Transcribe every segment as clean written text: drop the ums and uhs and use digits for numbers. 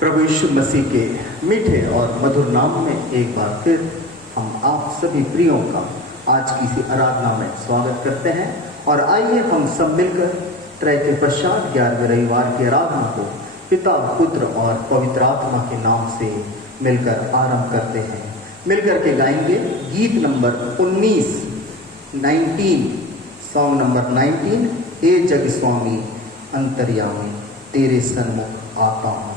प्रभु यीशु मसीह के मीठे और मधुर नाम में एक बार फिर हम आप सभी प्रियों का आज की इसी आराधना में स्वागत करते हैं। और आइए हम सब मिलकर त्रय के पश्चात 11वें रविवार की आराधना को पिता, पुत्र और पवित्र आत्मा के नाम से मिलकर आरंभ करते हैं। मिलकर के गाएंगे गीत नंबर 19 सॉन्ग नंबर 19, हे जग स्वामी अंतर्यामी तेरे सन्मुख आता हूँ।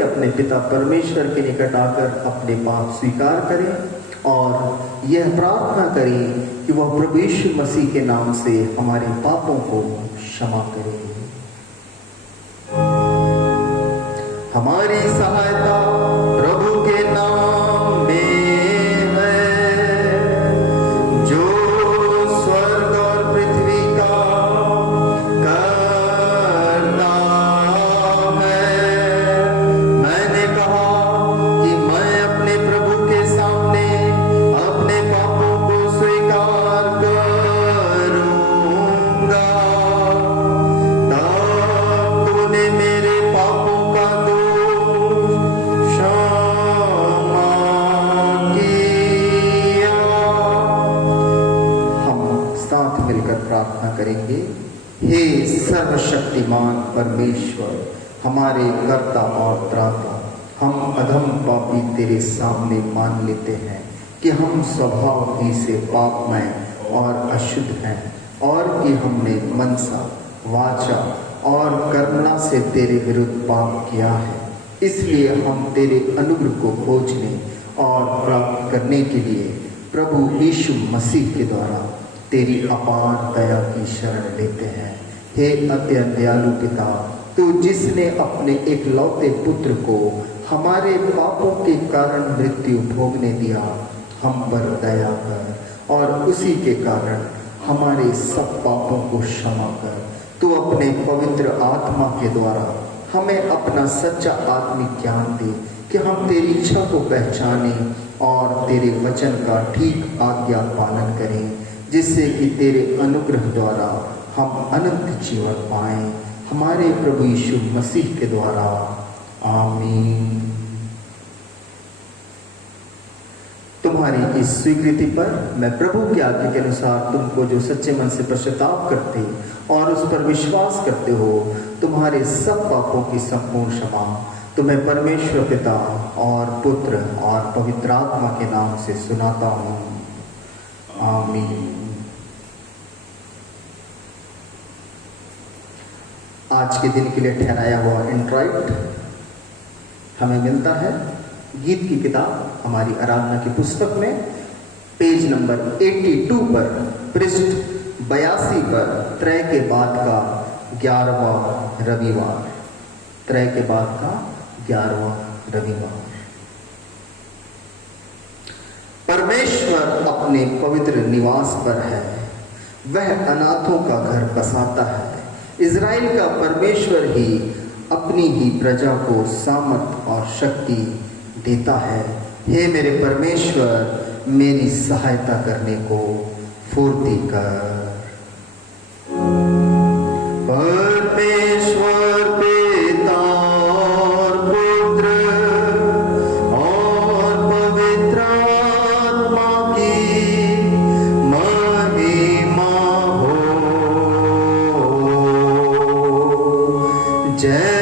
अपने पिता परमेश्वर के निकट आकर अपने पाप स्वीकार करें और यह प्रार्थना करें कि वह प्रभु यीशु मसीह के नाम से हमारे पापों को क्षमा करे। हमारी सहायता प्रभु के नाम में है, जो स्वर्ग और पृथ्वी का करेंगे। हे सर्वशक्तिमान परमेश्वर, हमारे कर्ता और त्राता, हम अधम पापी तेरे सामने मान लेते हैं कि हम स्वभाव ही से पापमय और अशुद्ध हैं और कि हमने मनसा, वाचा और कर्मणा से तेरे विरुद्ध पाप किया है। इसलिए हम तेरे अनुग्रह को खोजने और प्राप्त करने के लिए प्रभु यीशु मसीह के द्वारा तेरी अपार दया की शरण लेते हैं। हे अत्यंत दयालु पिता, तू जिसने अपने एकलौते पुत्र को हमारे पापों के कारण मृत्यु भोगने दिया, हम पर दया कर और उसी के कारण हमारे सब पापों को क्षमा कर। तू अपने पवित्र आत्मा के द्वारा हमें अपना सच्चा आत्मिक ज्ञान दे कि हम तेरी इच्छा को पहचाने और तेरे वचन का ठीक आज्ञा पालन करें, जिससे कि तेरे अनुग्रह द्वारा हम अनंत जीवन पाएं। हमारे प्रभु यीशु मसीह के द्वारा, आमीन। तुम्हारी इस स्वीकृति पर मैं प्रभु की आज्ञा के अनुसार तुमको जो सच्चे मन से पश्चाताप करते और उस पर विश्वास करते हो, तुम्हारे सब पापों की संपूर्ण क्षमा तुम्हें परमेश्वर पिता और पुत्र और पवित्र आत्मा के नाम से सुनाता हूँ। आमीन। आज के दिन के लिए ठहराया हुआ इंट्राइट हमें मिलता है गीत की किताब हमारी आराधना की पुस्तक में पेज नंबर 82 पर पृष्ठ 82 पर त्रय के बाद का 11वां रविवार। त्रय के बाद का 11वां रविवार। परमेश्वर अपने पवित्र निवास पर है, वह अनाथों का घर बसाता है। इज़राइल का परमेश्वर ही अपनी ही प्रजा को सामर्थ और शक्ति देता है। हे मेरे परमेश्वर, मेरी सहायता करने को फुर्ती कर। परमेश्वर पिता और पुत्र और पवित्र आत्मा की महिमा हो। जय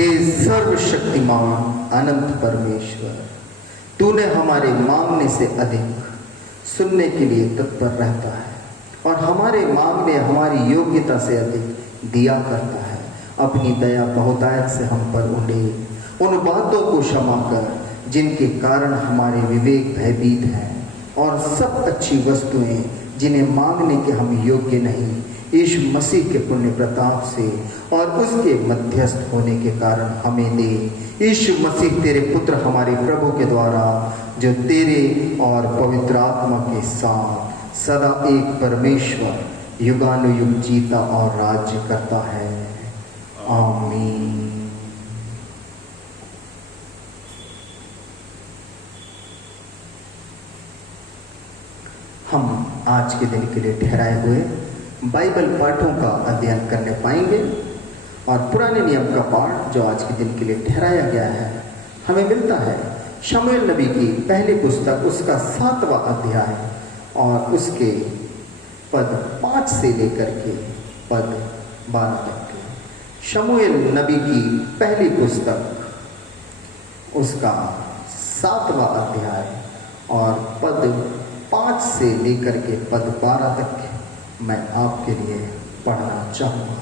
हे सर्वशक्तिमान अनंत परमेश्वर, तूने हमारे मांगने से अधिक सुनने के लिए तत्पर रहता है और हमारे मांगने हमारी योग्यता से अधिक दिया करता है। अपनी दया बहुतायत से हम पर उंडे उन बातों को क्षमा कर जिनके कारण हमारे विवेक भयभीत हैं, और सब अच्छी वस्तुएं जिन्हें मांगने के हम योग्य नहीं, यीशु मसीह के पुण्य प्रताप से और उसके मध्यस्थ होने के कारण हमें दे। यीशु मसीह तेरे पुत्र हमारे प्रभु के द्वारा, जो तेरे और पवित्र आत्मा के साथ सदा एक परमेश्वर युगानुयुग जीता और राज्य करता है। आमीन। हम आज के दिन के लिए ठहराए हुए बाइबल पाठों का अध्ययन करने पाएंगे, और पुराने नियम का पाठ जो आज के दिन के लिए ठहराया गया है हमें मिलता है शमूएल नबी की पहली पुस्तक, उसका 7वां अध्याय और उसके पद 5 से लेकर के पद 12 तक के। शमूएल नबी की पहली पुस्तक, उसका 7वां अध्याय और पद 5 से लेकर के पद 12 तक मैं आपके लिए पढ़ना चाहूंगा।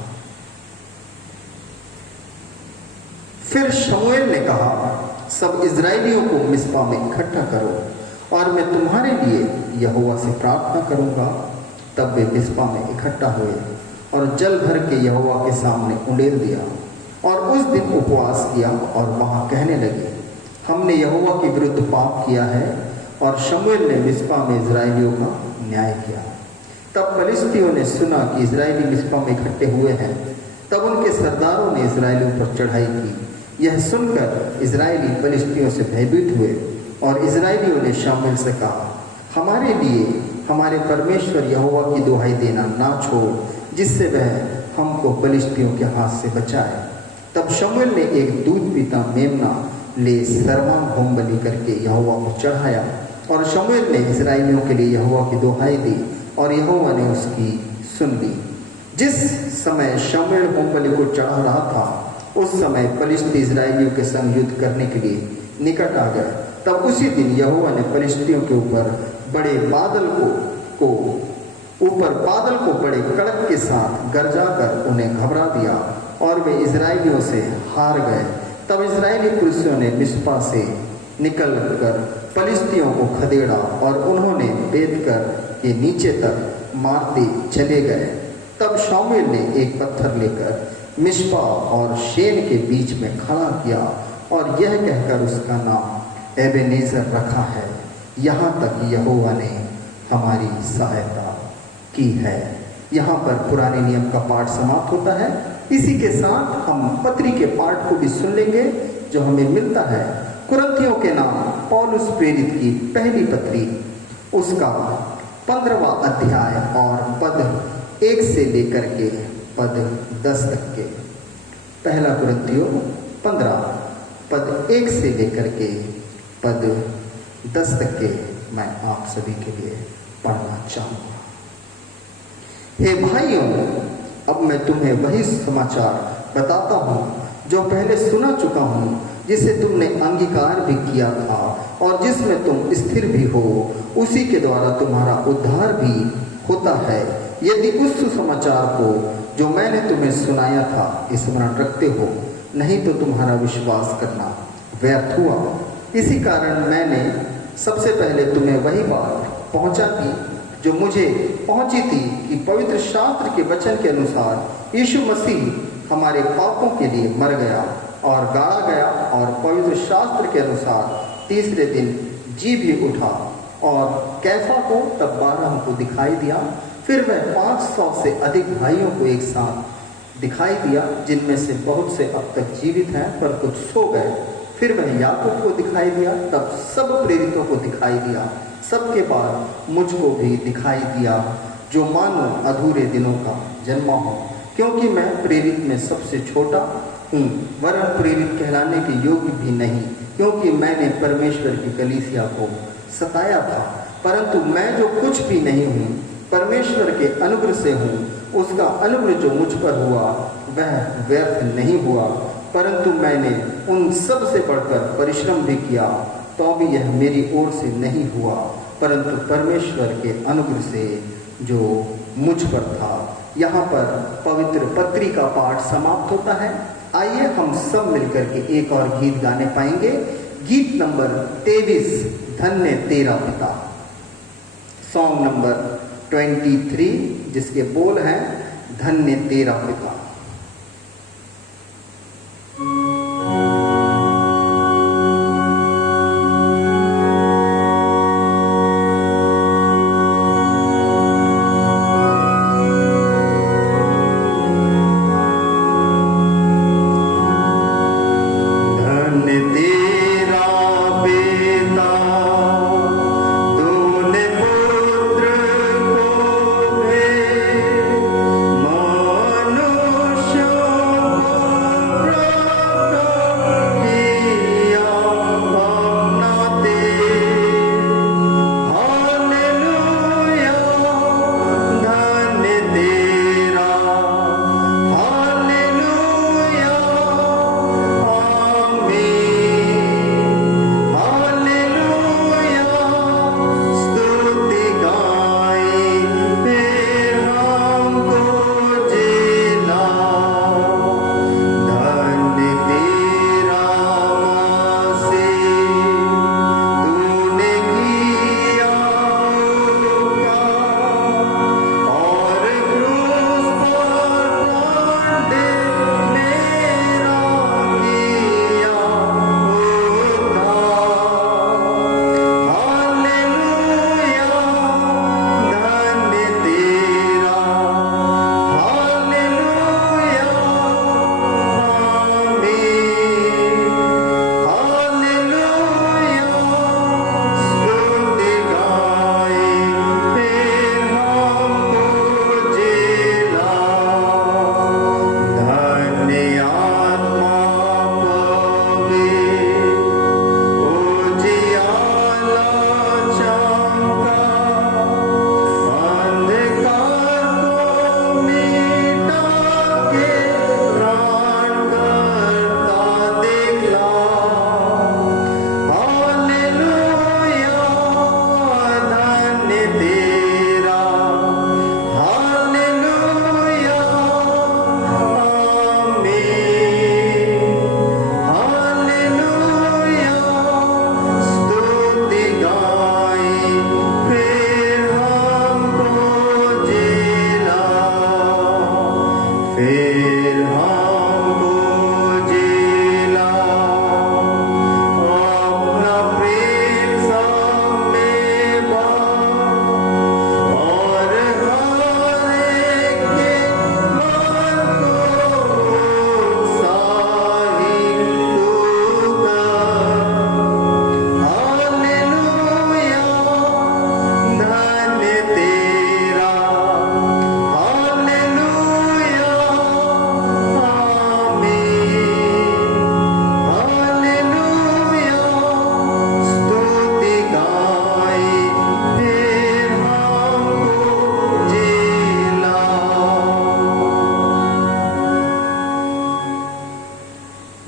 फिर शमूएल ने कहा, सब इजराइलियों को मिस्पा में इकट्ठा करो और मैं तुम्हारे लिए यहोवा से प्रार्थना करूंगा। तब वे मिस्पा में इकट्ठा हुए और जल भर के यहोवा के सामने उंडेल दिया और उस दिन उपवास किया और वहां कहने लगे, हमने यहोवा के विरुद्ध पाप किया है। और शमूएल ने मिस्पा में इजराइलियों का न्याय किया। तब फलिस्तियों ने सुना कि इजराइली मिस्पा में इकट्ठे हुए हैं। तब उनके सरदारों ने इजराइलियों पर चढ़ाई की। यह सुनकर इजराइली फलिस्तियों से भयभीत हुए और इजराइलियों ने शमूएल से कहा, हमारे लिए हमारे परमेश्वर यहोवा की दुहाई देना ना छोड़, जिससे वह हमको फलिस्तियों के हाथ से बचाए। तब शमूएल ने एक दूध पीता मेमना ले सर्वांग होम बलि करके यहोवा को चढ़ाया, और शमूएल ने इजराइलियों के लिए यहोवा की दुहाई दी और यहोवा ने उसकी सुन ली। जिस समय शमूएल होम बलि को चढ़ा रहा था, उस समय फलिस्ती इजराइलियों के संग युद्ध करने के लिए निकट आ गए। तब उसी दिन यहोवा ने फलिस्तियों के ऊपर बादल को बड़े कड़क के साथ गरजा कर उन्हें घबरा दिया और वे इजराइलियों से हार गए। तब इजराइली पुरुषों ने मिस्पा से निकलकर फलिस्तियों को खदेड़ा और उन्होंने बेतकर के नीचे तक मारते चले गए। तब शमूएल ने एक पत्थर लेकर मिस्पा और शेन के बीच में खड़ा किया और यह कहकर उसका नाम एबेनेजर रखा है, यहाँ तक यहोवा ने हमारी सहायता की है। यहाँ पर पुराने नियम का पाठ समाप्त होता है। इसी के साथ हम पत्री के पाठ को भी सुन लेंगे जो हमें मिलता है कुरिन्थियों के नाम पौलुस प्रेरित की पहली पत्री, उसका 15वां अध्याय और पद 1 से लेकर के पद 10 तक के। पहला कुरिन्थियों 15 पद 1 से लेकर के पद 10 तक के मैं आप सभी के लिए पढ़ना चाहूँगा। हे भाइयों, अब मैं तुम्हें वही समाचार बताता हूँ जो पहले सुना चुका हूँ, जिसे तुमने अंगीकार भी किया था और जिसमें तुम स्थिर भी हो, उसी के द्वारा तुम्हारा उद्धार भी होता है। यदि उस सुसमाचार को जो मैंने तुम्हें सुनाया था स्मरण रखते हो, नहीं तो तुम्हारा विश्वास करना व्यर्थ हुआ। इसी कारण मैंने सबसे पहले तुम्हें वही बात पहुंचा दी जो मुझे पहुंची थी कि पवित्र शास्त्र के वचन के अनुसार यीशु मसीह हमारे पापों के लिए मर गया और गाड़ा गया, और पवित्र शास्त्र के अनुसार तीसरे दिन जी भी उठा, और कैफा को तब 12 को दिखाई दिया। फिर वह 500 से अधिक भाइयों को एक साथ दिखाई दिया, जिनमें से बहुत से अब तक जीवित हैं पर कुछ सो गए। फिर वह याकूब को दिखाई दिया, तब सब प्रेरितों को दिखाई दिया। सबके बाद मुझको भी दिखाई दिया, जो मानो अधूरे दिनों का जन्मा हो, क्योंकि मैं प्रेरित में सबसे छोटा हूँ, वरन प्रेरित कहलाने के योग्य भी नहीं, क्योंकि मैंने परमेश्वर की कलीसिया को सताया था। परंतु मैं जो कुछ भी नहीं हूँ, परमेश्वर के अनुग्रह से हूँ। उसका अनुग्रह जो मुझ पर हुआ वह व्यर्थ नहीं हुआ, परंतु मैंने उन सब से बढ़कर परिश्रम भी किया, तो भी यह मेरी ओर से नहीं हुआ, परंतु परमेश्वर के अनुग्रह से जो मुझ पर था। यहाँ पर पवित्र पत्री का पाठ समाप्त होता है। आइए हम सब मिलकर के एक और गीत गाने पाएंगे। गीत नंबर 23, धन्य तेरा पिता, सॉन्ग नंबर 23, जिसके बोल हैं धन्य तेरा पिता।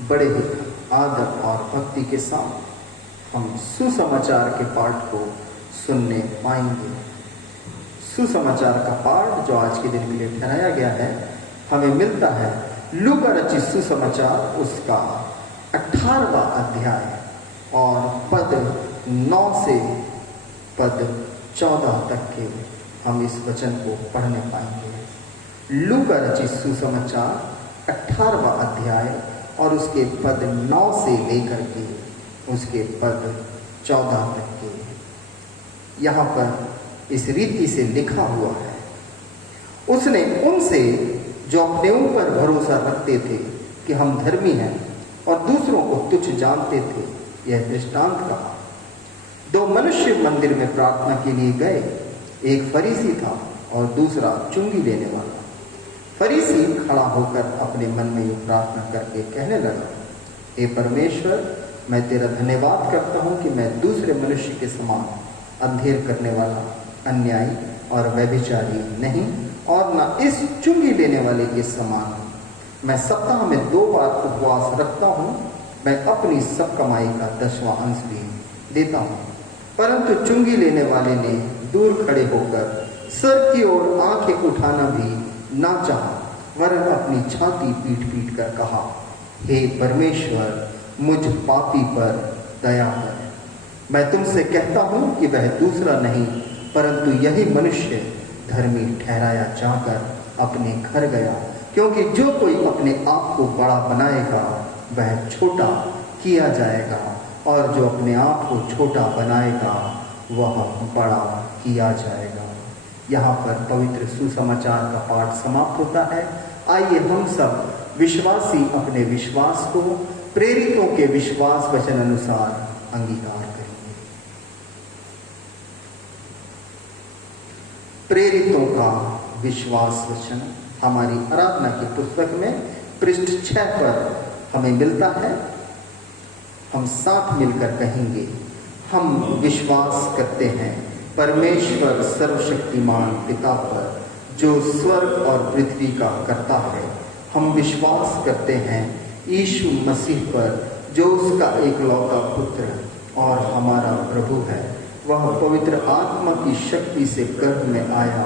बड़े ही आदर और भक्ति के साथ हम सुसमाचार के पाठ को सुनने पाएंगे। सुसमाचार का पाठ जो आज के दिन के लिए ठहराया गया है, हमें मिलता है लूका रचित सुसमाचार उसका 18वां अध्याय और पद 9 से पद 14 तक के हम इस वचन को पढ़ने पाएंगे। लूका रचित सुसमाचार 18वां अध्याय और उसके पद 9 से लेकर के उसके पद 14 तक के। यहाँ पर इस रीति से लिखा हुआ है, उसने उनसे जो अपने ऊपर भरोसा रखते थे कि हम धर्मी हैं और दूसरों को तुच्छ जानते थे, यह दृष्टांत कहा। 2 मनुष्य मंदिर में प्रार्थना के लिए गए, एक फरीसी था और दूसरा चुंगी लेने वाला। फरीसी खड़ा होकर अपने मन में ये प्रार्थना करके कहने लगा, हे परमेश्वर, मैं तेरा धन्यवाद करता हूँ कि मैं दूसरे मनुष्य के समान अंधेर करने वाला, अन्यायी और व्यभिचारी नहीं, और न इस चुंगी लेने वाले के समान हूँ। मैं सप्ताह में 2 बार उपवास रखता हूँ। मैं अपनी सब कमाई का 10वां अंश भी देता हूँ। परंतु चुंगी लेने वाले ने दूर खड़े होकर सर की ओर आंखें उठाना भी ना चाहा, वरन अपनी छाती पीट पीट कर कहा, हे परमेश्वर, मुझ पापी पर दया कर। मैं तुमसे कहता हूँ कि वह दूसरा नहीं, परंतु यही मनुष्य धर्मी ठहराया जाकर अपने घर गया, क्योंकि जो कोई अपने आप को बड़ा बनाएगा वह छोटा किया जाएगा, और जो अपने आप को छोटा बनाएगा वह बड़ा किया जाएगा। यहाँ पर पवित्र सुसमाचार का पाठ समाप्त होता है। आइए हम सब विश्वासी अपने विश्वास को प्रेरितों के विश्वास वचन अनुसार अंगीकार करेंगे। प्रेरितों का विश्वास वचन हमारी आराधना की पुस्तक में पृष्ठ 6 पर हमें मिलता है। हम साथ मिलकर कहेंगे, हम विश्वास करते हैं परमेश्वर सर्वशक्तिमान पिता पर, जो स्वर्ग और पृथ्वी का कर्ता है। हम विश्वास करते हैं यीशु मसीह पर, जो उसका एकलौता पुत्र और हमारा प्रभु है। वह पवित्र आत्मा की शक्ति से गर्भ में आया,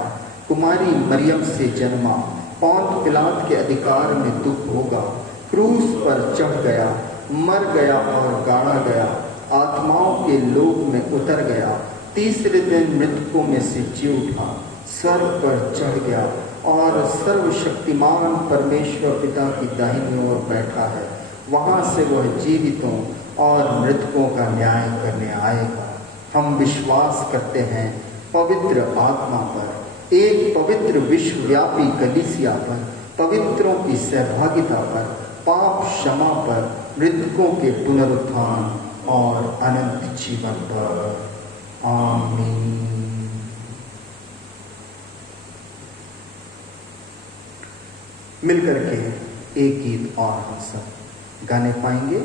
कुमारी मरियम से जन्मा, पौंत पिलात के अधिकार में दुख भोगा, क्रूस पर चढ़ गया, मर गया और गाड़ा गया, आत्माओं के लोक में उतर गया, तीसरे दिन मृतकों में से जी उठा, स्वर्ग पर चढ़ गया और सर्वशक्तिमान परमेश्वर पिता की दाहिनी ओर बैठा है। वहाँ से वह जीवितों और मृतकों का न्याय करने आएगा। हम विश्वास करते हैं पवित्र आत्मा पर, एक पवित्र विश्वव्यापी कलीसिया पर, पवित्रों की सहभागिता पर, पाप क्षमा पर, मृतकों के पुनरुत्थान और अनंत जीवन पर। आमीन। मिलकर के एक गीत और हम सब गाने पाएंगे।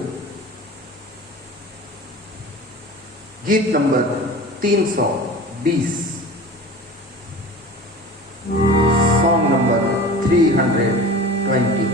गीत नंबर 320, सॉन्ग नंबर 320।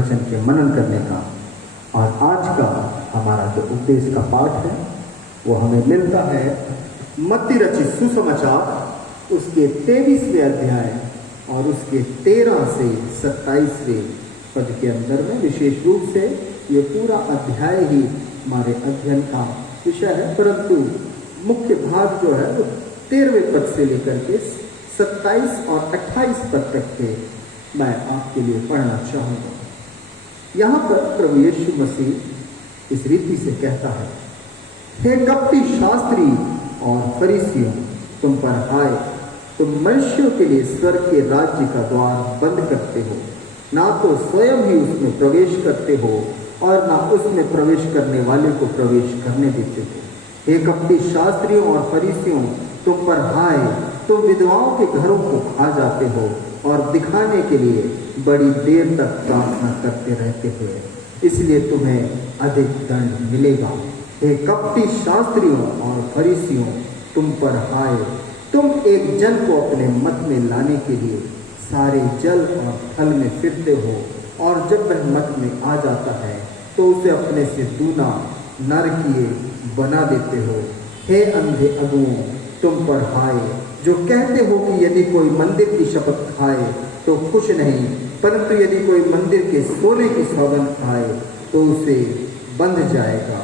वचन के मनन करने का। और आज का हमारा जो उपदेश का पाठ है वो हमें मिलता है मत्ती रचित सुसमाचार उसके 23वें अध्याय और उसके 13 से 27वें पद के अंदर में। विशेष रूप से ये पूरा अध्याय ही हमारे अध्ययन का विषय है, परंतु मुख्य भाग जो है वो 13वें पद से लेकर के 27 और 28 पद तक के मैं आपके लिए पढ़ना चाहूँगा। यहाँ पर प्रभु यीशु मसीह इस रीति से कहता है, हे कपटी शास्त्री और फरीसियों, तुम पर हाय, तुम मनुष्यों के लिए स्वर्ग के राज्य का द्वार बंद करते हो, ना तो स्वयं ही उसमें प्रवेश करते हो और ना उसमें प्रवेश करने वाले को प्रवेश करने देते हो। हे कपटी शास्त्रियों और फरीसियों, तुम पर हाय, तुम विधवाओं के घरों को खा जाते हो और दिखाने के लिए बड़ी देर तक प्रार्थना करते रहते हो, इसलिए तुम्हें अधिक दंड मिलेगा। हे कपटी शास्त्रियों और फरीसियों, तुम पर हाय, तुम एक जन को अपने मत में लाने के लिए सारे जल और थल में फिरते हो, और जब वह मत में आ जाता है तो उसे अपने से दूना नरकीय बना देते हो। हे अंधे अगुओं, तुम पर हाय, जो कहते हो कि यदि कोई मंदिर की शपथ खाए तो कुछ नहीं, परंतु यदि कोई मंदिर के सोने की सौगंध खाए तो उसे बंध जाएगा।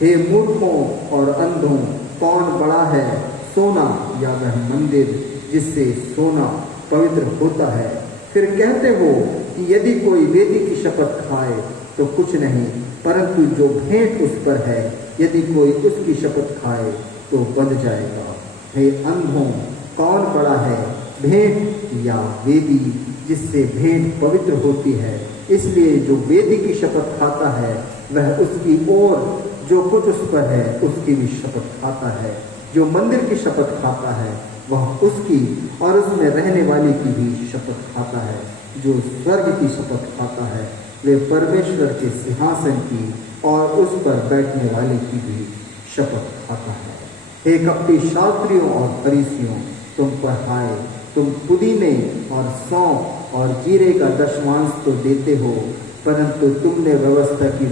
हे मूर्खों और अंधों, कौन बड़ा है, सोना या वह मंदिर जिससे सोना पवित्र होता है? फिर कहते हो कि यदि कोई वेदी की शपथ खाए तो कुछ नहीं, परंतु जो भेंट उस पर है, यदि कोई उसकी शपथ खाए तो बंध जाएगा। हे अंधों, कौन बड़ा है, भेंट या वेदी जिससे भेंट पवित्र होती है? इसलिए जो वेदी की शपथ खाता है वह उसकी और जो कुछ उस पर है उसकी भी शपथ खाता है। जो मंदिर की शपथ खाता है वह उसकी और उसमें रहने वाले की भी शपथ खाता है। जो स्वर्ग की शपथ खाता है वे परमेश्वर के सिंहासन की और उस पर बैठने वाले की भी शपथ खाता है। हे कपटी शास्त्रियों और फरीसियों, तुम पर हाय, तुम पुदीने और सौंफ और जीरे का दशमांश तो देते हो, परंतु तुमने व्यवस्था की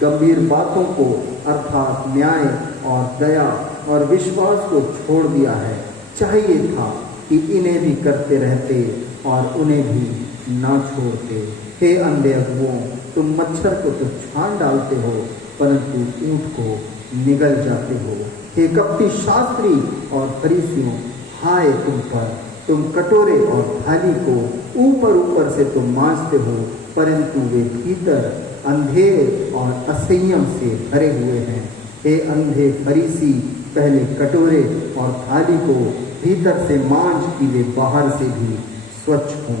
गंभीर बातों को अर्थात न्याय और दया और विश्वास को छोड़ दिया है। चाहिए था कि इन्हें भी करते रहते और उन्हें भी ना छोड़ते। हे अंधे अगुओं, तुम मच्छर को तो छान डालते हो, परंतु ऊंट को निगल जाते हो। हे कपटी शास्त्री और फरीसियों, हाय तुम पर, तुम कटोरे और थाली को ऊपर ऊपर से तुम मांजते हो, परंतु वे भीतर अंधेर और असंयम से भरे हुए हैं। हे अंधे फरीसी, पहले कटोरे और थाली को भीतर से मांज कि वे बाहर से भी स्वच्छ हों।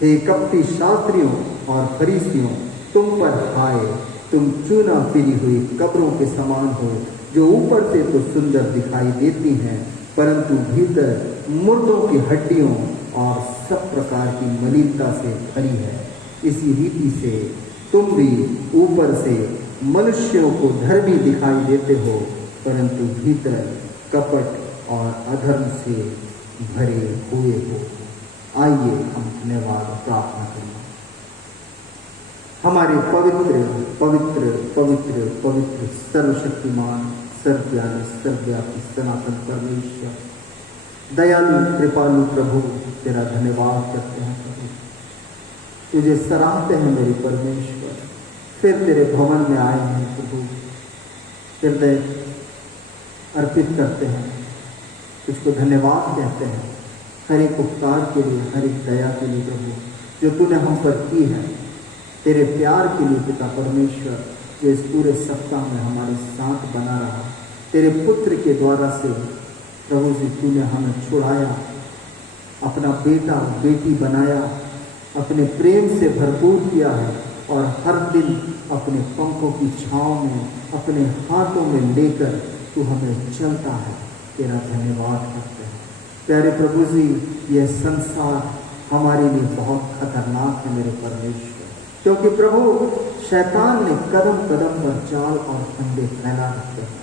हे कपटी शास्त्रियों और फरीसियों, तुम पर हाय, तुम चूना फिरी हुई कब्रों के समान हो, जो ऊपर से तो सुंदर दिखाई देती हैं, परंतु भीतर मुर्दों की हड्डियों और सब प्रकार की मलिनता से भरी है। इसी रीति से तुम भी ऊपर से मनुष्यों को धर्मी दिखाई देते हो, परंतु भीतर कपट और अधर्म से भरे हुए हो। आइए हम धन्यवाद प्रार्थना करें। हमारे पवित्र पवित्र पवित्र पवित्र सर्वशक्तिमान सर्वज्ञानी सर्वव्यापी सनातन परमेश्वर, दयालु कृपालु प्रभु, तेरा धन्यवाद करते हैं प्रभु। तुझे सराहते हैं मेरे परमेश्वर, फिर तेरे भवन में आए हैं प्रभु, हृदय अर्पित करते हैं, तुझको धन्यवाद कहते हैं हर एक उपकार के लिए, हर एक दया के लिए प्रभु, जो तूने हम पर की है, तेरे प्यार के लिए पिता परमेश्वर, जो इस पूरे सप्ताह में हमारे साथ बना रहा। तेरे पुत्र के द्वारा से प्रभु जी तूने हमें छुड़ाया, अपना बेटा बेटी बनाया, अपने प्रेम से भरपूर किया है और हर दिन अपने पंखों की छाँव में अपने हाथों में लेकर तू हमें चलता है। तेरा धन्यवाद करते हैं प्यारे प्रभु जी। यह संसार हमारे लिए बहुत खतरनाक है मेरे परमेश्वर, क्योंकि प्रभु शैतान ने कदम कदम पर जाल और फंदे फैला रखे हैं,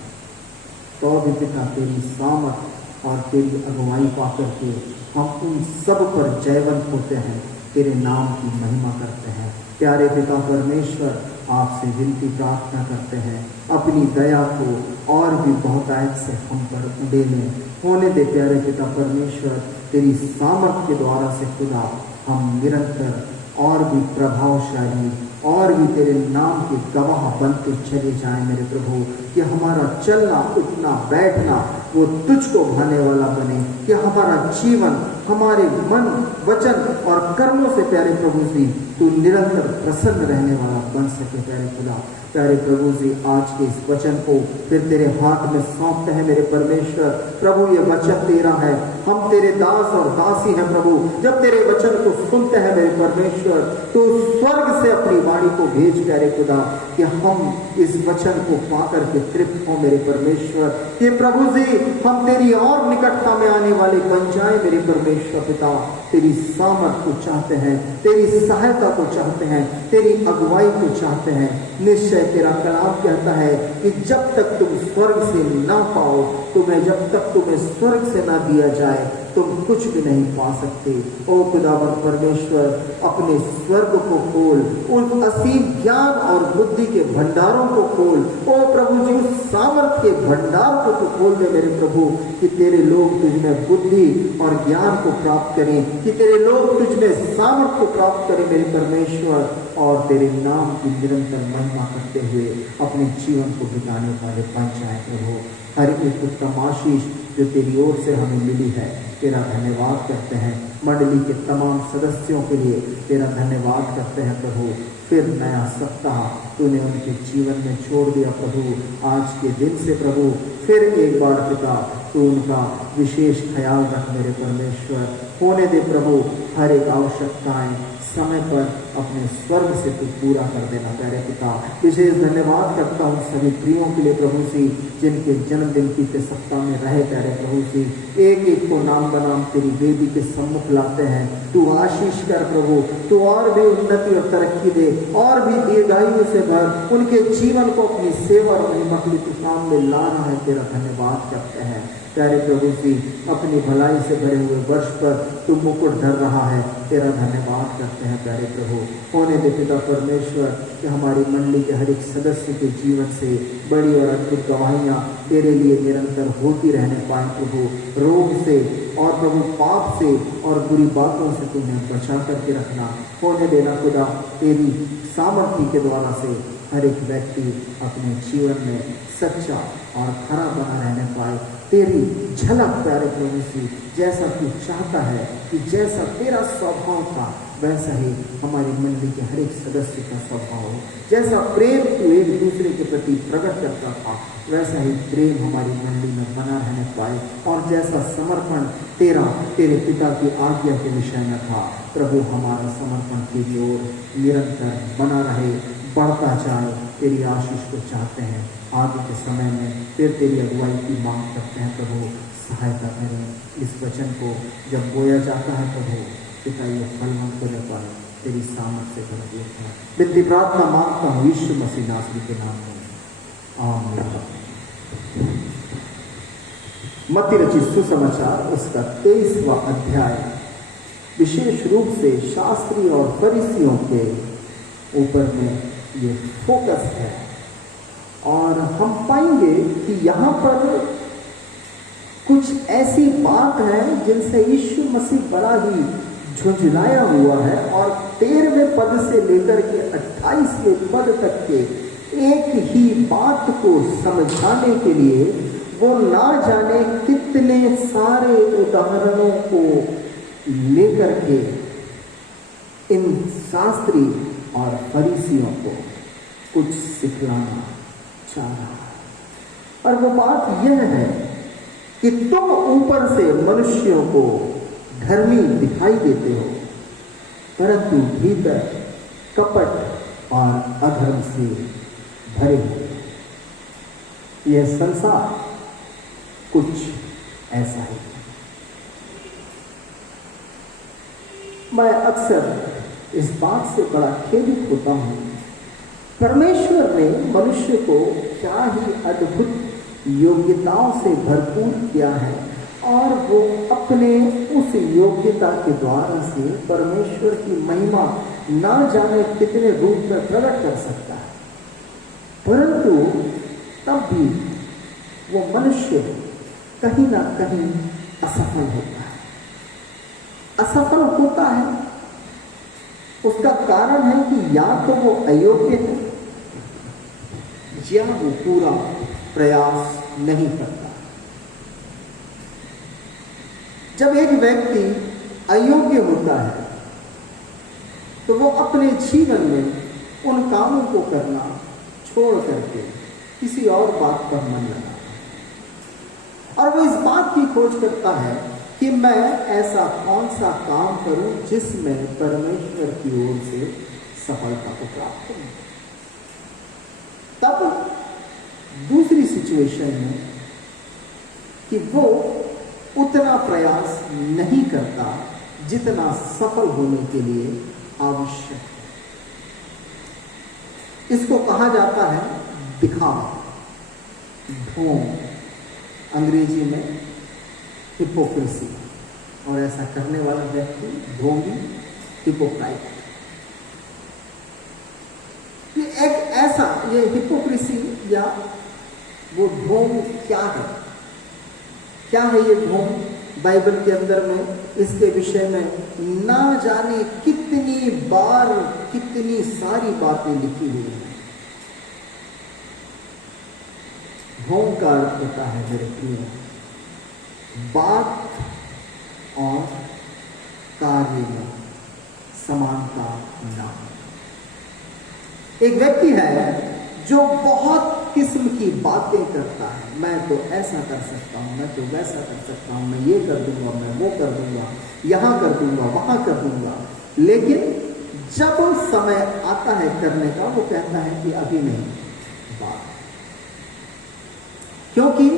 तो भी पिता तेरी सामर्थ और तेरी अगुवाई पाकर के हम उन सब पर जयवंत होते हैं। तेरे नाम की महिमा करते हैं। प्यारे पिता परमेश्वर, आपसे विनती प्रार्थना करते हैं, अपनी दया को और भी बहुतायत से हम पर उड़ेले होने दे। प्यारे पिता परमेश्वर, तेरी सामर्थ के द्वारा से खुदा हम निरंतर और भी प्रभावशाली और भी तेरे नाम के गवाह बनते चले जाएं मेरे प्रभु। कि हमारा चलना उठना बैठना वो तुझको भाने वाला बने, कि हमारा जीवन हमारे मन वचन और कर्मों से प्यारे प्रभु जी तू निरंतर प्रसन्न रहने वाला बन सके। प्यारे खुदा, प्यारे प्रभु जी, आज के इस वचन को फिर तेरे हाथ में सौंपते हैं मेरे परमेश्वर। प्रभु ये वचन तेरा है, हम तेरे दास और दासी हैं प्रभु। जब तेरे वचन को सुनते हैं मेरे परमेश्वर, तो स्वर्ग से अपनी वाणी को भेज प्यारे खुदा, कि हम इस वचन को पाकर के तृप्त हों मेरे परमेश्वर। कि प्रभु जी हम तेरी और निकटता में आने वाले बन जाए मेरे परमेश्वर पिता। तेरी सामर्थ को चाहते हैं, तेरी सहायता को चाहते हैं, तेरी अगुवाई को चाहते हैं। निश्चय तेरा कलाम कहता है कि जब तक तुम स्वर्ग से ना पाओ, तुम्हें जब तक तुम्हें स्वर्ग से ना दिया जाए, तुम कुछ भी नहीं पा सकते। ओ खुदावन परमेश्वर, अपने स्वर्ग को खोल, उस असीम ज्ञान और बुद्धि के भंडारों को खोल। ओ प्रभु जी, उस सामर्थ के भंडार को तो खोल दे मेरे प्रभु, कि तेरे लोग तुझमें बुद्धि और ज्ञान को प्राप्त करें, कि तेरे लोग तुझमें सामर्थ को प्राप्त करें मेरे परमेश्वर, और तेरे नाम की निरंतर महिमा करते हुए अपने जीवन को बिताने वाले बन जाए प्रभु। हर एक उत्तम आशीष जो तेरी ओर से हमें मिली है, तेरा धन्यवाद करते हैं। मंडली के तमाम सदस्यों के लिए तेरा धन्यवाद करते हैं प्रभु। फिर नया सप्ताह तूने उनके जीवन में छोड़ दिया प्रभु। आज के दिन से प्रभु फिर एक बार पिता तू उनका विशेष ख्याल रख मेरे परमेश्वर। होने दे प्रभु हर एक आवश्यकताएं समय पर अपने स्वर्ग से तू पूरा कर देना प्यारे पिता। विशेष धन्यवाद करता हूँ सभी प्रियों के लिए प्रभु जी, जिनके जन्मदिन की सप्ताह में रहे प्यारे प्रभु जी। एक एक को नाम बनाम तेरी वेदी के सम्मुख लाते हैं। तू आशीष कर प्रभु, तू और भी उन्नति और तरक्की दे, और भी दीर्घायु से भर उनके जीवन को अपनी सेवा और महिमा के लिए तू सामने ला रहा है। तेरा धन्यवाद करते हैं प्यारे प्रभु जी। अपनी भलाई से भरे हुए वर्ष पर तू मुकुट धर रहा है, तेरा धन्यवाद करते हैं प्यारे प्रभु। होने दे पिता परमेश्वर कि हमारी मंडली के हर एक सदस्य के जीवन से बड़ी और अद्भुत गवाहियाँ तेरे लिए निरंतर होती रहने पाए प्रभु। रोग से और प्रभु पाप से और बुरी बातों से तुम्हें बचा करके रखना। होने देना खुदा तेरी सामर्थ्य के द्वारा से हर एक व्यक्ति अपने जीवन में सच्चा और खरा बना रहने पाए। तेरी झलक प्यारे प्रभु जी, जैसा तू चाहता है कि जैसा तेरा स्वभाव था वैसा ही हमारी मंडली के हर एक सदस्य का स्वभाव हो। जैसा प्रेम तू एक दूसरे के प्रति प्रकट करता था वैसा ही प्रेम हमारी मंडली में बना रहने पाए, और जैसा समर्पण तेरा तेरे पिता की आज्ञा के विषय में था प्रभु, हमारा समर्पण तेरी ओर निरंतर बना रहे, बढ़ता जाए। तेरी आशीष को चाहते हैं। आगे के समय में फिर तेरी अगुवाई की मांग करते हैं प्रभु। सहायता करें इस वचन को जब बोया जाता है प्रभु, पिता ये फलवंत होने पाए तेरी सामर्थ से कर दिया। विनती प्रार्थना मांगता हूँ यीशु मसीह नासरी के नाम में, आमीन। मत्ती रचित सुसमाचार उसका 23वां अध्याय विशेष रूप से शास्त्री और फरीसियों के ऊपर में ये फोकस है, और हम पाएंगे कि यहाँ पर कुछ ऐसी बात है जिनसे यीशु मसीह बड़ा ही झुंझलाया हुआ है, और 13वें पद से लेकर के 28वें पद तक के एक ही बात को समझाने के लिए वो ना जाने कितने सारे उदाहरणों को लेकर के इन शास्त्री और फरीसियों को कुछ सिखलाना चाह रहा है। और वो बात यह है कि तुम ऊपर से मनुष्यों को धर्मी दिखाई देते हो, परंतु भीतर कपट और अधर्म से भरे हो। यह संसार कुछ ऐसा ही है। मैं अक्सर इस बात से बड़ा खेदित होता हूँ, परमेश्वर ने मनुष्य को क्या ही अद्भुत योग्यताओं से भरपूर किया है, और वो अपने उस योग्यता के द्वारा से परमेश्वर की महिमा ना जाने कितने रूप में प्रकट कर सकता है, परंतु तब भी वो मनुष्य कहीं ना कहीं असफल होता है। असफल होता है, उसका कारण है कि या तो वो अयोग्य है या वो पूरा प्रयास नहीं करता। जब एक व्यक्ति अयोग्य होता है तो वो अपने जीवन में उन कामों को करना छोड़ करके किसी और बात पर मन लगाता है और वो इस बात की खोज करता है कि मैं ऐसा कौन सा काम करूं जिसमें परमेश्वर की ओर से सफलता को प्राप्त करूं। तब दूसरी सिचुएशन में कि वो उतना प्रयास नहीं करता जितना सफल होने के लिए आवश्यक है। इसको कहा जाता है दिखावा, ढोंग, अंग्रेजी में हिपोक्रेसी। और ऐसा करने वाला व्यक्ति ढोंगी, हिपोक्राइट। ये हिपोक्रेसी या वो ढोंग क्या है? क्या है ये ढोंग? बाइबल के अंदर में इसके विषय में ना जाने कितनी बार कितनी सारी बातें लिखी हुई हैं। ढोंग का अर्थ होता है मेरे प्रिय, बात और कार्य में समानता ना। एक व्यक्ति है जो बहुत किस्म की बातें करता है, मैं तो ऐसा कर सकता हूँ, मैं तो वैसा कर सकता हूँ, मैं ये कर दूंगा, मैं वो कर दूंगा, यहाँ कर दूंगा, वहाँ कर दूंगा, लेकिन जब समय आता है करने का वो कहता है कि अभी नहीं बात, क्योंकि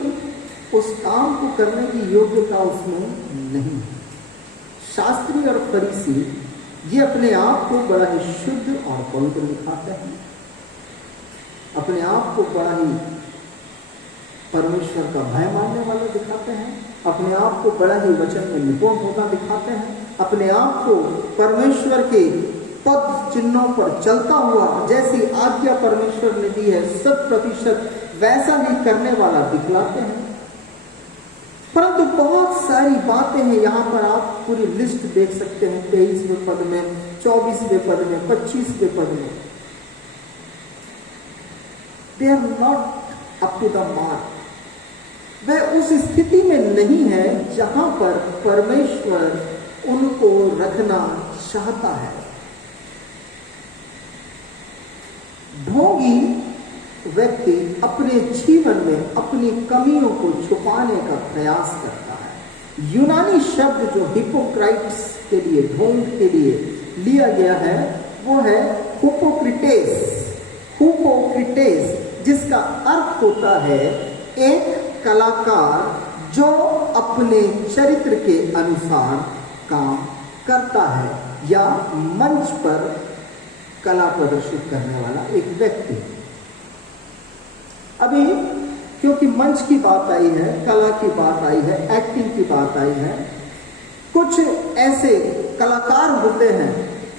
उस काम को करने की योग्यता उसमें नहीं है। शास्त्री और फरीसी ये अपने आप को बड़ा ही शुद्ध और पवित्र दिखाते हैं, अपने आप को बड़ा ही परमेश्वर का भय मानने वाले दिखाते हैं, अपने आप को बड़ा ही वचन में निपुण होना दिखाते हैं, अपने आप को परमेश्वर के पद चिन्हों पर चलता हुआ जैसी आज्ञा परमेश्वर ने दी है 100% वैसा ही करने वाला दिखलाते हैं। परंतु बहुत सारी बातें हैं, यहाँ पर आप पूरी लिस्ट देख सकते हैं 23वें पद में, 24वें पद में, 25वें पद में। They are not up to the mark। वह उस स्थिति में नहीं है जहां पर परमेश्वर उनको रखना चाहता है। ढोंगी व्यक्ति अपने जीवन में अपनी कमियों को छुपाने का प्रयास करता है। यूनानी शब्द जो हिपोक्राइट्स के लिए, ढोंग के लिए लिया गया है वो है हुपोक्रिटेस। हुपोक्रिटेस जिसका अर्थ होता है एक कलाकार जो अपने चरित्र के अनुसार काम करता है या मंच पर कला प्रदर्शित करने वाला एक व्यक्ति। अभी क्योंकि मंच की बात आई है, कला की बात आई है, एक्टिंग की बात आई है, कुछ ऐसे कलाकार होते हैं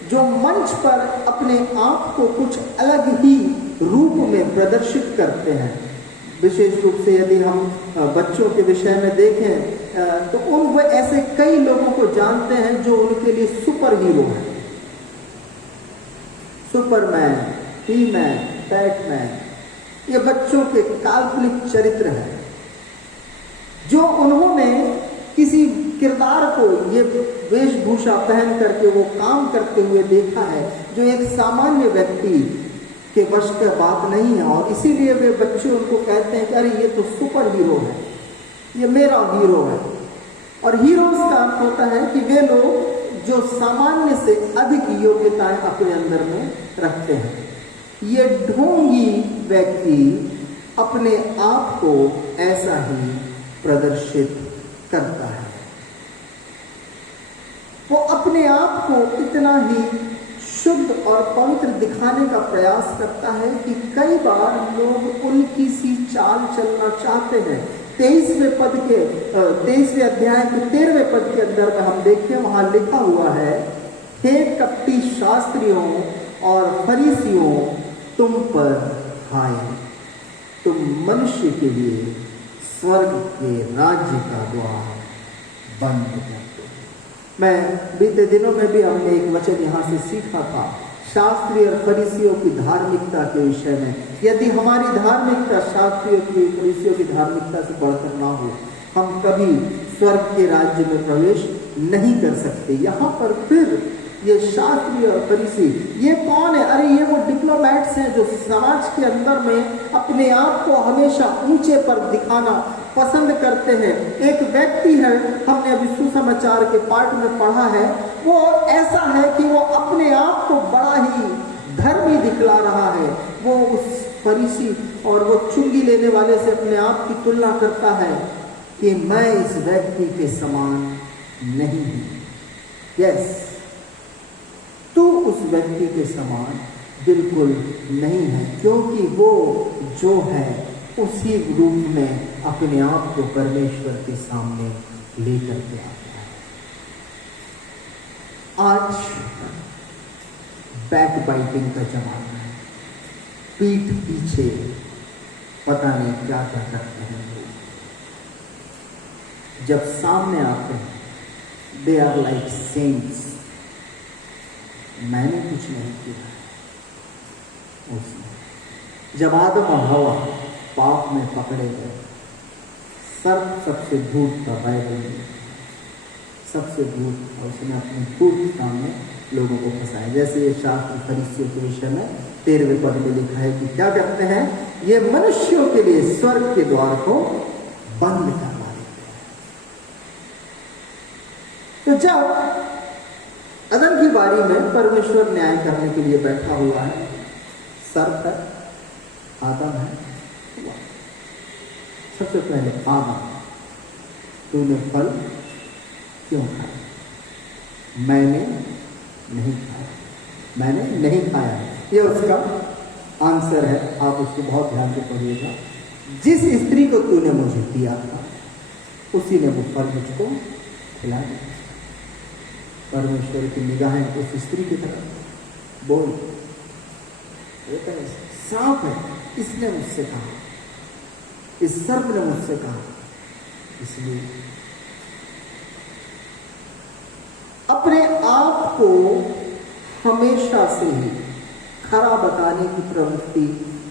जो मंच पर अपने आप को कुछ अलग ही रूप में प्रदर्शित करते हैं। विशेष रूप से यदि हम बच्चों के विषय में देखें तो वो ऐसे कई लोगों को जानते हैं जो उनके लिए सुपर हीरो हैं। सुपरमैन, ही-मैन, बैटमैन, ये बच्चों के काल्पनिक चरित्र हैं जो उन्होंने किसी किरदार को ये वेशभूषा पहन करके वो काम करते हुए देखा है जो एक सामान्य व्यक्ति के वश की बात नहीं है, और इसीलिए वे बच्चे उनको कहते हैं कि अरे ये तो सुपर हीरो है, ये मेरा हीरो है। और हीरोज का अर्थ होता है कि वे लोग जो सामान्य से अधिक योग्यताएं अपने अंदर में रखते हैं। ये ढोंगी व्यक्ति अपने आप को ऐसा ही प्रदर्शित करता है। वो अपने आप को इतना ही शुद्ध और पवित्र दिखाने का प्रयास करता है कि कई बार लोग उनकी सी चाल चलना चाहते हैं, 23वें अध्याय के 13वें पद के अंदर में हम देखें, वहां लिखा हुआ है, हे कपटी शास्त्रियों और फरीसियों, तुम पर हाय, तुम मनुष्य के लिए स्वर्ग के राज्य का द्वार बंद करते हो। मैं बीते दिनों में भी हमने एक वचन यहाँ से सीखा था, शास्त्री और फरीसियों की धार्मिकता के विषय में। यदि हमारी धार्मिकता शास्त्रियों की, फरीसियों की धार्मिकता से बढ़कर ना हो, हम कभी स्वर्ग के राज्य में प्रवेश नहीं कर सकते। यहाँ पर फिर ये शास्त्री और फरीसी, ये कौन है? अरे ये वो डिप्लोमैट्स हैं जो समाज के अंदर में अपने आप को हमेशा ऊंचे पर दिखाना पसंद करते हैं। एक व्यक्ति है, हमने अभी सुसमाचार के पाठ में पढ़ा है, वो ऐसा है कि वो अपने आप को बड़ा ही धर्मी दिखला रहा है। वो उस फरीसी और वो चुंगी लेने वाले से अपने आप की तुलना करता है कि मैं इस व्यक्ति के समान नहीं हूं। यस, तू उस व्यक्ति के समान बिल्कुल नहीं है, क्योंकि वो जो है उसी रूप में अपने आप को परमेश्वर के सामने लेकर के आता है। आज बैक बाइटिंग का जमाना है, पीठ पीछे पता नहीं क्या क्या करते हैं लोग। जब सामने आते हैं, दे आर लाइक सेंट्स। मैंने कुछ नहीं किया उसने। जब आदम और हवा पाप में पकड़े गए, सबसे धूर्त था बाइबल में, सबसे धूर्त, और उसने अपने धूर्तता में लोगों को फंसाया। जैसे ये शास्त्र फरीसियों के विषय में 13वें पद में लिखा है कि क्या करते हैं, ये मनुष्यों के लिए स्वर्ग के द्वार को बंद करवा देते हैं। तो जब अदम की बारी में परमेश्वर न्याय करने के लिए बैठा हुआ है, सर पर आदम है, सबसे पहले आदम, तूने फल क्यों खाया? मैंने नहीं खाया, मैंने नहीं खाया। ये उसका आंसर है, आप उसको बहुत ध्यान से पढ़िएगा। जिस स्त्री को तूने मुझे दिया था, उसी ने वो फल मुझको खिला दिया। परमेश्वर की निगाहें उस स्त्री की तरफ, बोल, सांप है, इसने मुझसे कहा, इस सर्प ने मुझसे कहा। इसलिए अपने आप को हमेशा से ही खरा बताने की प्रवृत्ति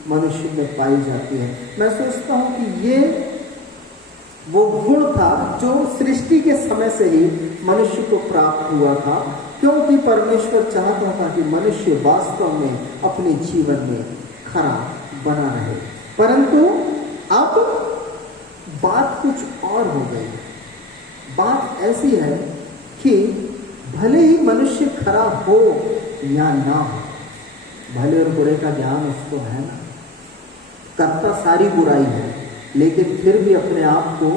मनुष्य में पाई जाती है। मैं सोचता हूं कि ये वो गुण था जो सृष्टि के समय से ही मनुष्य को प्राप्त हुआ था, क्योंकि परमेश्वर चाहता था कि मनुष्य वास्तव में अपने जीवन में खरा बना रहे। परंतु अब बात कुछ और हो गई। बात ऐसी है कि भले ही मनुष्य खरा हो या ना हो, भले और बुरे का ज्ञान उसको है ना, करता सारी बुराई है, लेकिन फिर भी अपने आप को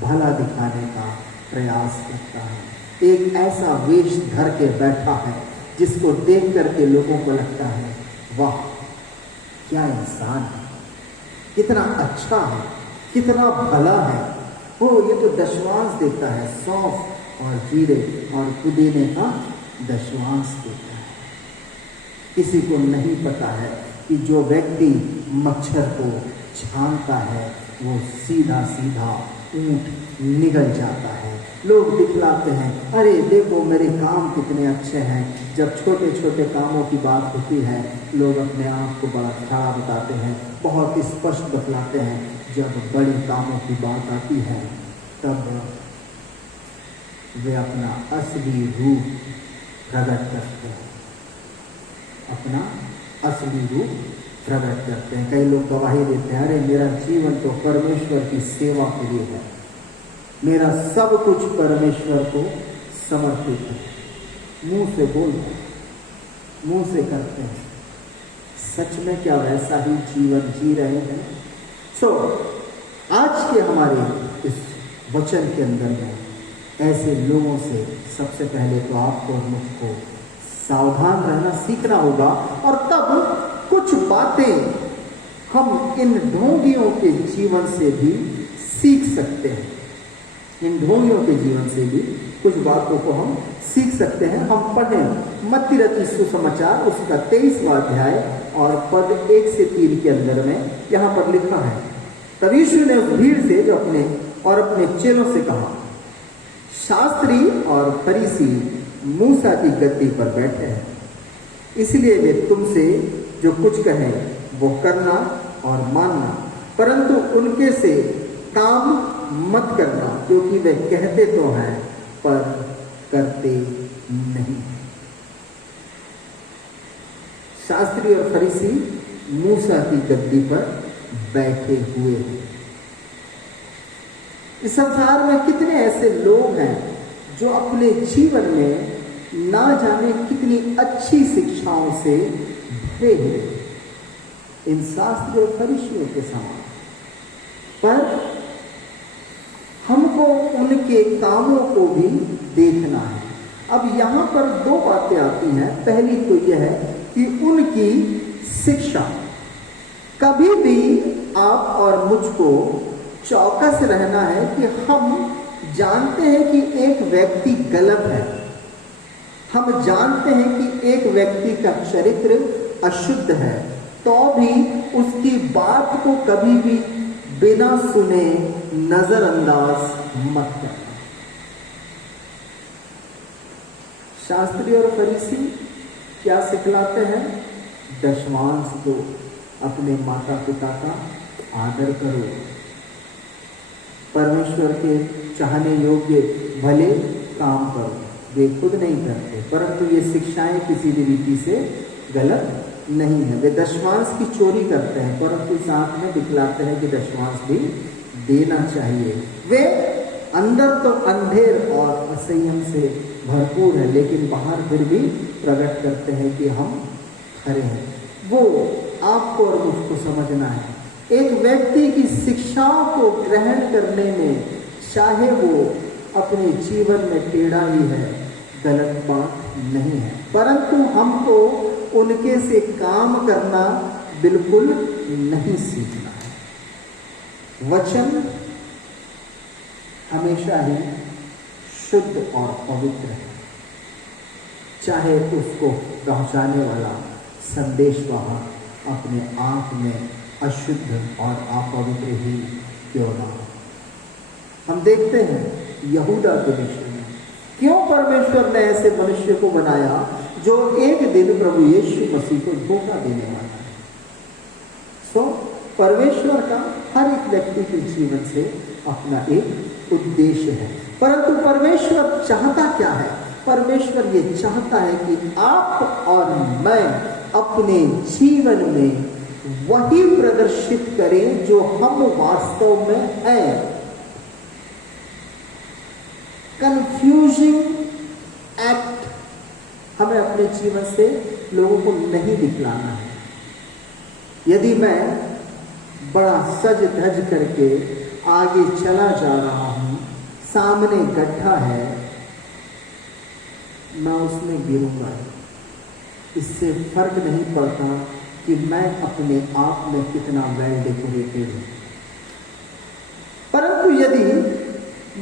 भला दिखाने का प्रयास करता है। एक ऐसा वेश धर के बैठा है जिसको देख करके लोगों को लगता है, वाह क्या इंसान है, कितना अच्छा है, कितना भला है। वो ये तो दशवांश देता है, सौंफ और जीरे और पुदीने का दशवांश देता है। किसी को नहीं पता है कि जो व्यक्ति मच्छर को छानता है वो सीधा सीधा ऊंट निगल जाता है। लोग दिखलाते हैं, अरे देखो मेरे काम कितने अच्छे हैं। जब छोटे छोटे कामों की बात होती है, लोग अपने आप को बड़ा खड़ा बताते हैं, बहुत स्पष्ट बतलाते हैं। जब बड़ी कामों की बात आती है, तब वे अपना असली रूप प्रकट करते हैं, अपना असली रूप प्रकट करते हैं। कई लोग गवाही देते हैं, अरे मेरा जीवन तो परमेश्वर की सेवा के लिए है, मेरा सब कुछ परमेश्वर को समर्पित है। मुंह से बोलते हैं, मुंह से करते हैं, सच में क्या वैसा ही जीवन जी रहे हैं? आज के हमारे इस वचन के अंदर में ऐसे लोगों से सबसे पहले तो आपको और मुझको सावधान रहना सीखना होगा, और तब कुछ बातें हम इन ढोंगियों के जीवन से भी सीख सकते हैं। इन ढोंगियों के जीवन से भी कुछ बातों को हम सीख सकते हैं। हम पढ़ें मत्ती रचित सुसमाचार उसका 23वां अध्याय और पद 1 से 3 के अंदर में यहाँ पर लिखा है, तब यीशु ने उस भीड़ से जो अपने चेलों से कहा, शास्त्री और फरीसी मूसा की गद्दी पर बैठे हैं, इसलिए वे तुमसे जो कुछ कहें वो करना और मानना, परंतु उनके से काम मत करना, क्योंकि वे कहते तो हैं पर करते नहीं। शास्त्री और फरीसी मूसा की गद्दी पर बैठे हुए हैं। इस संसार में कितने ऐसे लोग हैं जो अपने जीवन में ना जाने कितनी अच्छी शिक्षाओं से भरे हुए इन शास्त्री और फरीसियों के समान, पर हमको उनके कामों को भी देखना है। अब यहाँ पर दो बातें आती हैं। पहली तो यह है कि उनकी शिक्षा, कभी भी आप और मुझको चौकस रहना है कि हम जानते हैं कि एक व्यक्ति गलत है, हम जानते हैं कि एक व्यक्ति का चरित्र अशुद्ध है, तो भी उसकी बात को कभी भी बिना सुने नजरअंदाज मत करना। शास्त्री और फरीसी क्या सिखलाते हैं? दशमांश दो, अपने माता पिता का आदर करो, परमेश्वर के चाहने योग्य भले काम करो। वे खुद नहीं करते, परंतु ये शिक्षाएं किसी भी रीति से गलत नहीं है। वे दशमांश की चोरी करते हैं, परंतु साथ में दिखलाते हैं कि दशमांश भी देना चाहिए। वे अंदर तो अंधेर और असंयम से भरपूर है, लेकिन बाहर फिर भी प्रकट करते हैं कि हम खरे हैं। वो आपको और मुझको समझना है। एक व्यक्ति की शिक्षाओं को ग्रहण करने में, चाहे वो अपने जीवन में टेढ़ा ही है, गलत बात नहीं है, परंतु हमको उनके से काम करना बिल्कुल नहीं सीखना है। वचन हमेशा ही शुद्ध और पवित्र है, चाहे उसको पहुंचाने वाला संदेशवाहक अपने आप में अशुद्ध और अपवित्र ही क्यों ना हो। हम देखते हैं यहूदा के विषय में, क्यों परमेश्वर ने ऐसे मनुष्य को बनाया जो एक दिन प्रभु यीशु मसीह को धोखा देने वाला है। परमेश्वर का हर एक व्यक्ति के जीवन से अपना एक उद्देश्य है, परंतु परमेश्वर चाहता क्या है? परमेश्वर ये चाहता है कि आप और मैं अपने जीवन में वही प्रदर्शित करें जो हम वास्तव में हैं। कंफ्यूजिंग एक्ट हमें अपने जीवन से लोगों को नहीं दिखलाना है। यदि मैं बड़ा सज धज करके आगे चला जा रहा हूं, सामने गड्ढा है, मैं उसमें गिरूंगा, इससे फर्क नहीं पड़ता कि मैं अपने आप में कितना वेल डेकोरेटेड हूं। परंतु यदि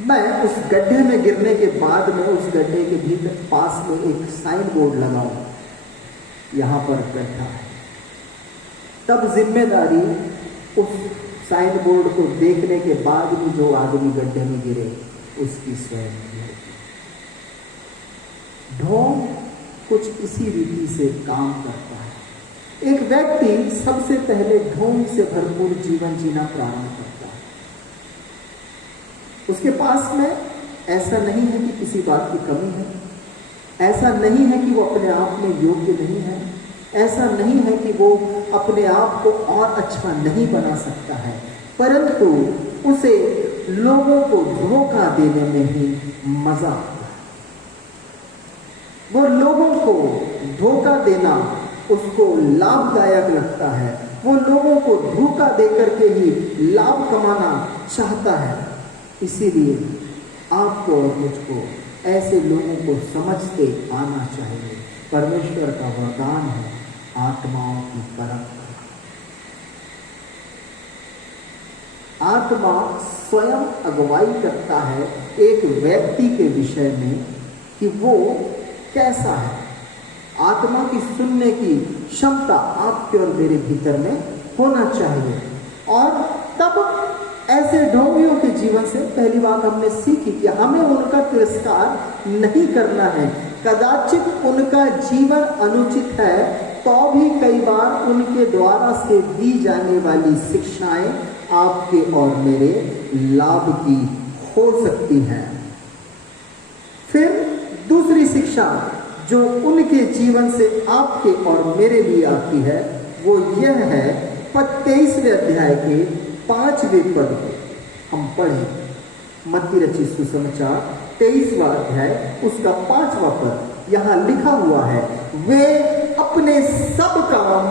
मैं उस गड्ढे में गिरने के बाद में उस गड्ढे के भीतर पास में एक साइन बोर्ड लगाऊं, यहां पर गड्ढा है, तब जिम्मेदारी उस साइन बोर्ड को देखने के बाद भी जो आदमी गड्ढे में गिरे उसकी स्वयं की है। ढोंग कुछ इसी रीति से काम करता है। एक व्यक्ति सबसे पहले ढोंग से भरपूर जीवन जीना प्रारंभ करता है। उसके पास में ऐसा नहीं है कि किसी बात की कमी है, ऐसा नहीं है कि वो अपने आप में योग्य नहीं है, ऐसा नहीं है कि वो अपने आप को और अच्छा नहीं बना सकता है, परंतु उसे लोगों को धोखा देने में ही मजा आता है। वो लोगों को धोखा देना उसको लाभदायक लगता है, वो लोगों को धोखा देकर के ही लाभ कमाना चाहता है। इसीलिए आपको और मुझको ऐसे लोगों को समझते आना चाहिए। परमेश्वर का वरदान है आत्माओं की परंपरा। आत्मा स्वयं अगुवाई करता है एक व्यक्ति के विषय में कि वो कैसा है। आत्मा की सुनने की क्षमता आपके और मेरे भीतर में होना चाहिए। और तब ऐसे ढोंगियों के जीवन से पहली बात हमने सीखी कि हमें उनका तिरस्कार नहीं करना है। कदाचित उनका जीवन अनुचित है तो भी कई बार उनके द्वारा से दी जाने वाली शिक्षाएं आपके और मेरे लाभ की हो सकती हैं। फिर दूसरी शिक्षा जो उनके जीवन से आपके और मेरे लिए आती है वो यह है, 23वें अध्याय के 5वें पद को हम पढ़ें। मत्ती रचित सुसमाचार 23वां अध्याय उसका 5वां पद यहाँ लिखा हुआ है, वे अपने सब काम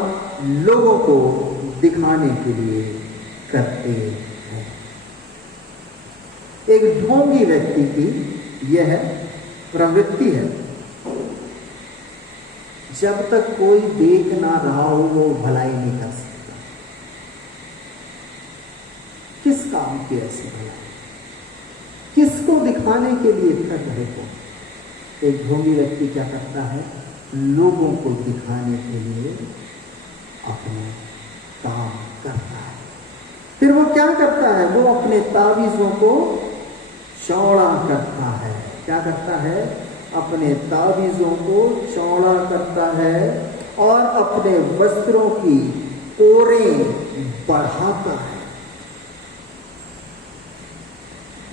लोगों को दिखाने के लिए करते हैं। एक ढोंगी व्यक्ति की यह प्रवृत्ति है, जब तक कोई देख ना रहा हो वो भलाई नहीं कर सकता। किस काम की ऐसी भलाई, किसको दिखाने के लिए कर रहे हो? एक ढोंगी व्यक्ति क्या करता है, लोगों को दिखाने के लिए अपने काम करता है। फिर वो क्या करता है, वो अपने तावीज़ों को चौड़ा करता है। क्या करता है, अपने तावीज़ों को चौड़ा करता है और अपने वस्त्रों की कोरें बढ़ाता है।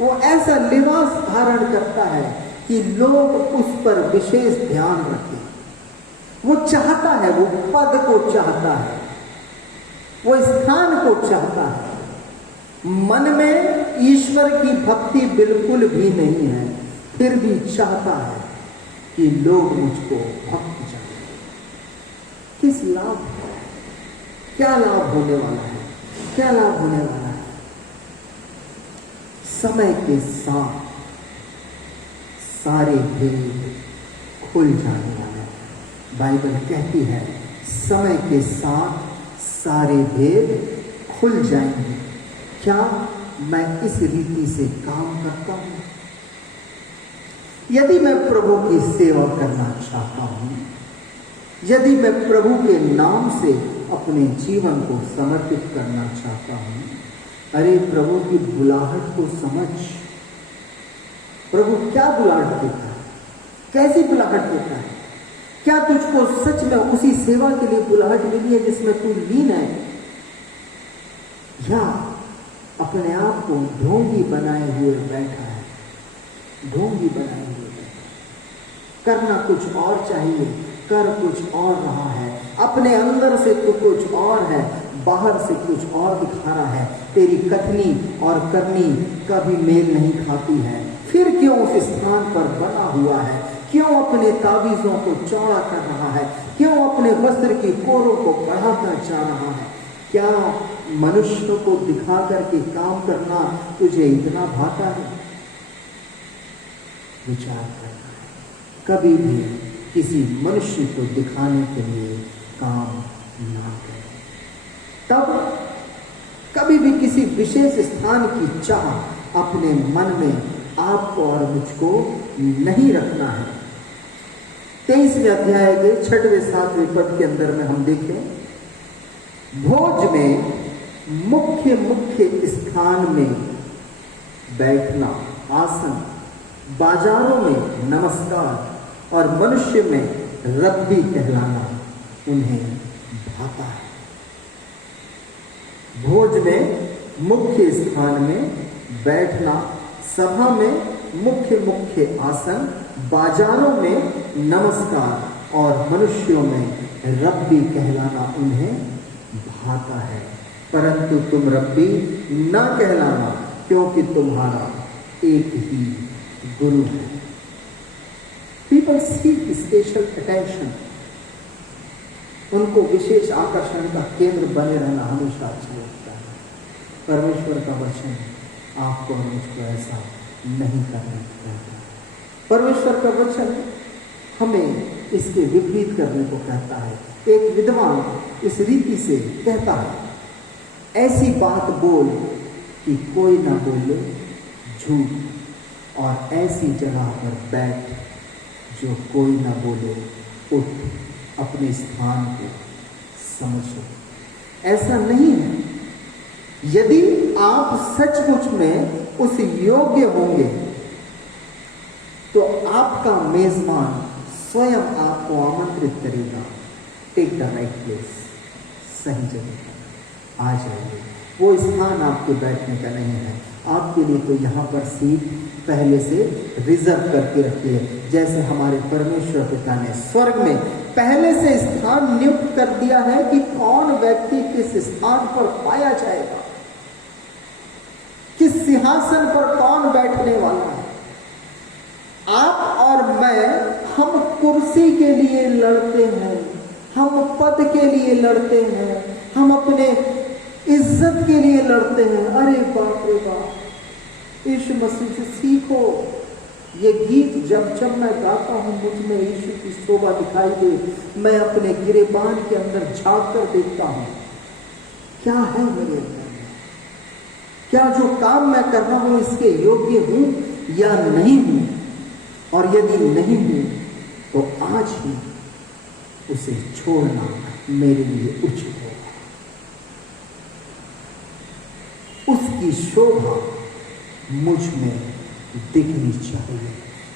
वो ऐसा लिबास धारण करता है कि लोग उस पर विशेष ध्यान रखें। वो चाहता है, वो पद को चाहता है, वो स्थान को चाहता है। मन में ईश्वर की भक्ति बिल्कुल भी नहीं है, फिर भी चाहता है कि लोग मुझको भक्त जाने। किस लाभ, क्या लाभ होने वाला है, क्या लाभ होने वाला है? समय के साथ सारे भेद खुल जाने वाले हैं। बाइबल कहती है समय के साथ सारे भेद खुल जाएंगे। क्या मैं इस रीति से काम करता हूं? यदि मैं प्रभु की सेवा करना चाहता हूं, यदि मैं प्रभु के नाम से अपने जीवन को समर्पित करना चाहता हूं, अरे प्रभु की बुलाहट को समझ। प्रभु क्या बुलाहट देता है, कैसी बुलाहट देता है? क्या तुझको सच में उसी सेवा के लिए बुलाहट मिली है जिसमें तू लीन है, या अपने आप को ढोंगी बनाए हुए बैठा है? ढोंगी बनाए हुए बैठा, करना कुछ और चाहिए, कर कुछ और रहा है। अपने अंदर से तो कुछ और है, बाहर से कुछ और दिखा रहा है। तेरी कथनी और करनी कभी मेल नहीं खाती है। फिर क्यों उस स्थान पर बना हुआ है? क्यों अपने तावीज़ों को चौड़ा कर रहा है? क्यों अपने वस्त्र की कोरों को बढ़ाता जा रहा है? क्या मनुष्य को दिखा करके काम करना तुझे इतना भाता है? विचार करना है, कभी भी किसी मनुष्य को दिखाने के लिए काम ना करें। तब कभी भी किसी विशेष स्थान की चाह अपने मन में आपको और मुझको नहीं रखना है। 23वें अध्याय के 6वें-7वें पद के अंदर में हम देखें, भोज में मुख्य स्थान में बैठना, आसन, बाजारों में नमस्कार और मनुष्य में रब्बी कहलाना उन्हें भाता है। भोज में मुख्य स्थान में बैठना, सभा में मुख्य आसन, बाजारों में नमस्कार और मनुष्यों में रब्बी कहलाना उन्हें भाता है। परंतु तुम रब्बी न कहलाना, क्योंकि तुम्हारा एक ही गुरु है। People seek special attention. उनको विशेष आकर्षण का केंद्र बने रहना हमेशा अच्छा लगता है। परमेश्वर का वचन आपको और मुझको ऐसा नहीं करना चाहता। परमेश्वर का वचन हमें इसके विपरीत करने को कहता है। एक विद्वान इस रीति से कहता है, ऐसी बात बोल कि कोई ना बोले झूठ, और ऐसी जगह पर बैठ जो कोई ना बोले उठ, अपने स्थान को समझो। ऐसा नहीं है। यदि आप सचमुच में उस योग्य होंगे तो आपका मेजबान स्वयं आपको आमंत्रित करेगा, टेक द राइट प्लेस, सही जगह पर आ जाइए। वो स्थान आपके बैठने का नहीं है, आपके लिए तो यहाँ पर सीट पहले से रिजर्व करके रखी है। जैसे हमारे परमेश्वर पिता ने स्वर्ग में पहले से स्थान नियुक्त कर दिया है कि कौन व्यक्ति किस स्थान पर पाया जाएगा, किस सिंहासन पर कौन बैठने वाला है। आप और मैं, हम कुर्सी के लिए लड़ते हैं, हम पद के लिए लड़ते हैं, हम अपने इज्जत के लिए लड़ते हैं। अरे बाप रे बाप, यीशु मसीह से सीखो। ये गीत जब जब मैं गाता हूँ मुझ में यीशु की शोभा दिखाई दे। मैं अपने गिरेबान के अंदर झांक कर देखता हूँ क्या है मेरे अंदर, क्या जो काम मैं कर रहा हूँ इसके योग्य हूँ या नहीं हूँ, और यदि नहीं हूँ तो आज ही उसे छोड़ना मेरे लिए उचित होगा। उसकी शोभा मुझ में दिखनी चाहिए,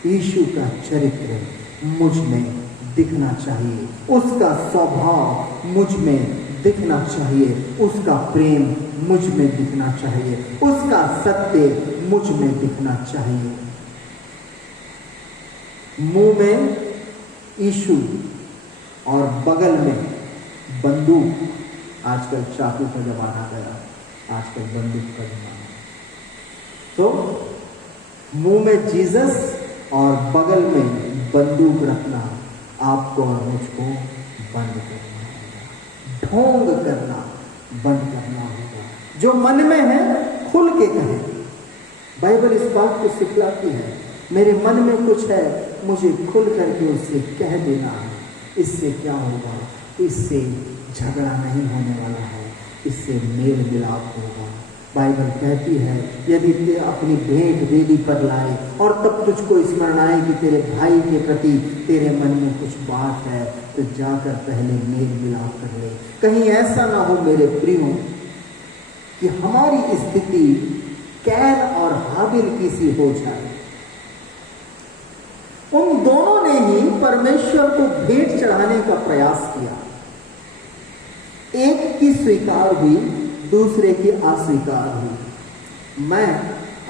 यीशु का चरित्र मुझ में दिखना चाहिए, उसका स्वभाव मुझ में दिखना चाहिए, उसका प्रेम मुझ में दिखना चाहिए, उसका सत्य मुझ में दिखना चाहिए। मुंह में यीशु और बगल में बंदूक। आजकल चाकू का जमाना गया, आजकल बंदूक का जमाना। तो मुंह में जीसस और बगल में बंदूक रखना आपको और मुझको बंद करना होगा, ढोंग करना बंद करना होगा। जो मन में है खुल के कहे। बाइबल इस बात को सिखलाती है, मेरे मन में कुछ है, मुझे खुल करके उससे कह देना है। इससे क्या होगा? इससे झगड़ा नहीं होने वाला है, इससे मेल मिलाप होगा। बाइबल कहती है यदि ते अपनी भेंट वेदी पर लाए और तब तुझको स्मरण आए कि तेरे भाई के प्रति तेरे मन में कुछ बात है, तो जाकर पहले मेल मिलाप कर ले। कहीं ऐसा ना हो मेरे प्रियो कि हमारी स्थिति कैन और हाबिल की सी हो जाए। उन दोनों ने ही परमेश्वर को भेंट चढ़ाने का प्रयास किया, एक की स्वीकार हुई, दूसरे की अस्वीकार हुई। मैं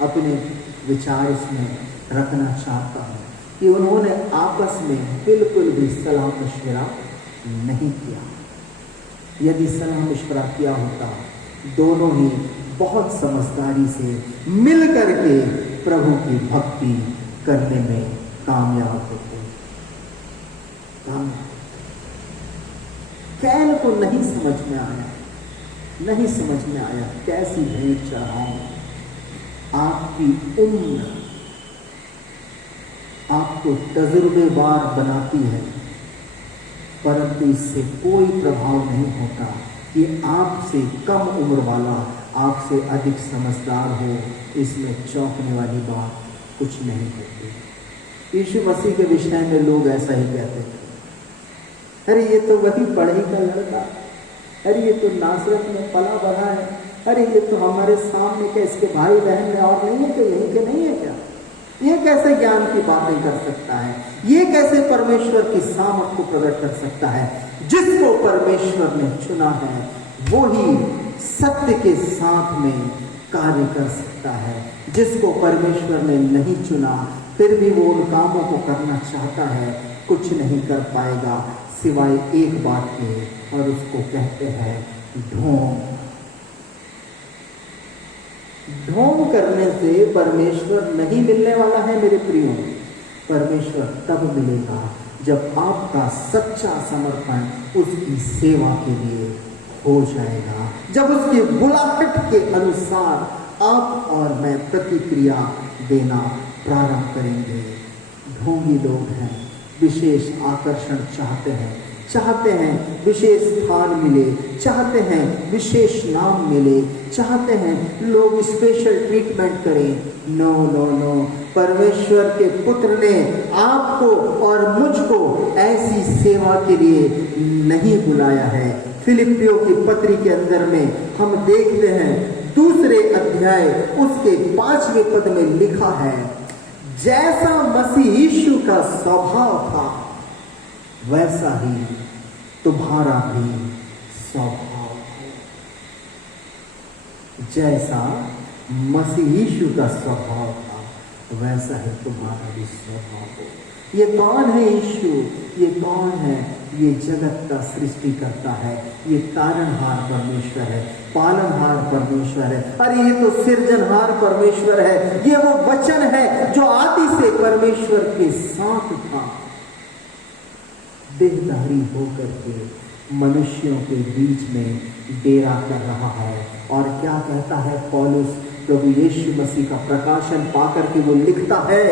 अपने विचार इसमें रखना चाहता हूं कि उन्होंने आपस में बिल्कुल भी सलाह मशवरा नहीं किया। यदि सलाह मशवरा किया होता, दोनों ही बहुत समझदारी से मिल करके प्रभु की भक्ति करने में कामयाब होते। कैन को नहीं समझ में आया, नहीं समझ में आया कैसी भेंट चढ़ाऊं। आपकी उम्र आपको तजुर्बेबार बनाती है, परंतु इससे कोई प्रभाव नहीं होता कि आपसे कम उम्र वाला आपसे अधिक समझदार हो। इसमें चौंकने वाली बात कुछ नहीं होती। यीशु मसीह के विषय में लोग ऐसा ही कहते थे, अरे ये तो वही पढ़ई का लड़का, अरे ये तो नासरत में पला बढ़ा है, अरे ये तो हमारे सामने क्या इसके भाई बहन में और नहीं है क्या, यहीं के नहीं है क्या? ये कैसे ज्ञान की बातें कर सकता है? ये कैसे परमेश्वर की सामर्थ को प्रकट कर सकता है? जिसको परमेश्वर ने चुना है वो ही सत्य के साथ में कार्य कर सकता है। जिसको परमेश्वर ने नहीं चुना फिर भी वो उन कामों को करना चाहता है, कुछ नहीं कर पाएगा सिवाय एक बात के, और उसको कहते हैं ढोंग। ढोंग करने से परमेश्वर नहीं मिलने वाला है मेरे प्रियो। परमेश्वर तब मिलेगा जब आपका सच्चा समर्पण उसकी सेवा के लिए हो जाएगा, जब उसके बुलाहट के अनुसार आप और मैं प्रतिक्रिया देना प्रारंभ करेंगे। ढोंगी लोग हैं, विशेष आकर्षण चाहते हैं, चाहते हैं विशेष स्थान मिले, चाहते हैं विशेष नाम मिले, चाहते हैं लोग स्पेशल ट्रीटमेंट करें। नो नो नो, परमेश्वर के पुत्र ने आपको और मुझको ऐसी सेवा के लिए नहीं बुलाया है। फिलिपियों की पत्री के अंदर में हम देखते हैं 2 अध्याय उसके 5वें पद में लिखा है, जैसा मसीह यीशु का स्वभाव था वैसा ही तुम्हारा भी स्वभाव है। जैसा मसीह यीशु का स्वभाव था वैसा ही तुम्हारा भी स्वभाव हो। ये कौन है यीशु? ये कौन है? ये जगत का सृष्टि करता है, ये तारणहार परमेश्वर है, पालनहार परमेश्वर है। अरे ये तो सृजनहार परमेश्वर है। ये वो वचन है जो आदि से परमेश्वर के साथ था, देहधारी होकर के मनुष्यों के बीच में डेरा कर रहा है। और क्या कहता है पौलुस? प्रभु यीशु मसीह का प्रकाशन पाकर के वो लिखता है,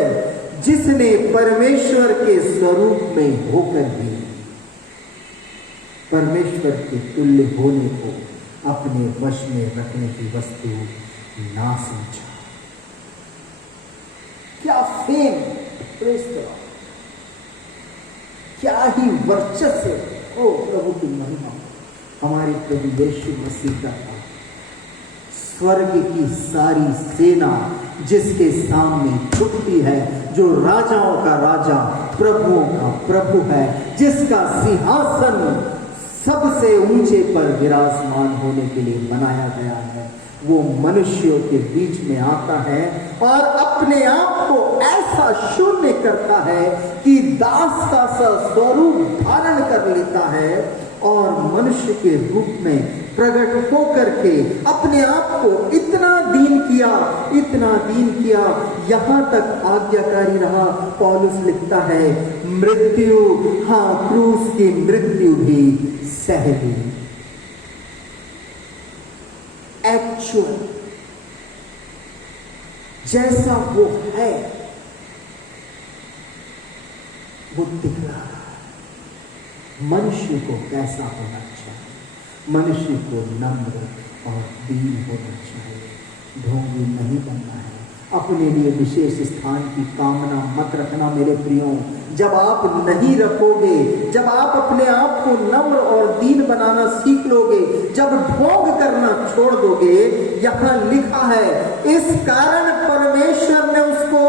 जिसने परमेश्वर के स्वरूप में होकर भी परमेश्वर के तुल्य होने को अपने वश में रखने की वस्तु ना समझा। क्या फेम, क्या ही वर्चस्व। ओ प्रभु की महिमा। हमारे प्रभु यीशु मसीह का स्वर्ग की सारी सेना जिसके सामने झुकती है, जो राजाओं का राजा, प्रभुओं का प्रभु है, जिसका सिंहासन सबसे ऊंचे पर विराजमान होने के लिए बनाया गया है, वो मनुष्यों के बीच में आता है और अपने आप को ऐसा शून्य करता है कि दास का सा स्वरूप धारण कर लेता है और मनुष्य के रूप में प्रकट होकर के अपने आप को इतना दीन किया, यहां तक आज्ञाकारी रहा। पौलुस लिखता है, मृत्यु, हाँ क्रूस की मृत्यु भी सह ली। एक्चुअल जैसा वो है वो दिख रहा है। मनुष्य को कैसा होना चाहिए? मनुष्य को नम्र और दीन होना चाहिए, ढोंगी नहीं बनना है। अपने लिए विशेष स्थान की कामना मत रखना मेरे प्रियो। जब आप नहीं रखोगे, जब आप अपने आप को नम्र और दीन बनाना सीख लोगे, जब ढोंग करना छोड़ दोगे, यहां लिखा है, इस कारण परमेश्वर ने उसको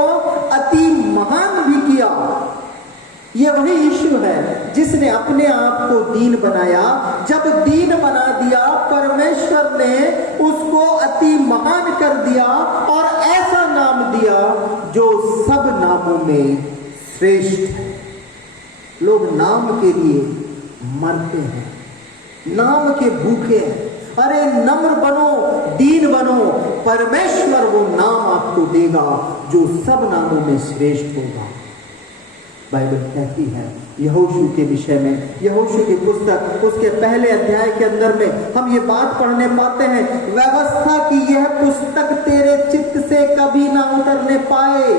अति महान भी किया। ये वही यीशु है जिसने अपने आप को दीन बनाया। जब दीन बना दिया, परमेश्वर ने उसको अति महान कर दिया और ऐसा नाम दिया जो सब नामों में श्रेष्ठ है। लोग नाम के लिए मरते हैं, नाम के भूखे हैं। अरे नम्र बनो, दीन बनो, परमेश्वर वो नाम आपको देगा जो सब नामों में श्रेष्ठ होगा। बाइबल कहती है यहोशू के विषय में, यहोशू की पुस्तक उसके पहले अध्याय के अंदर में हम ये बात पढ़ने पाते हैं, व्यवस्था की यह पुस्तक तेरे चित्त से कभी ना उतरने पाए।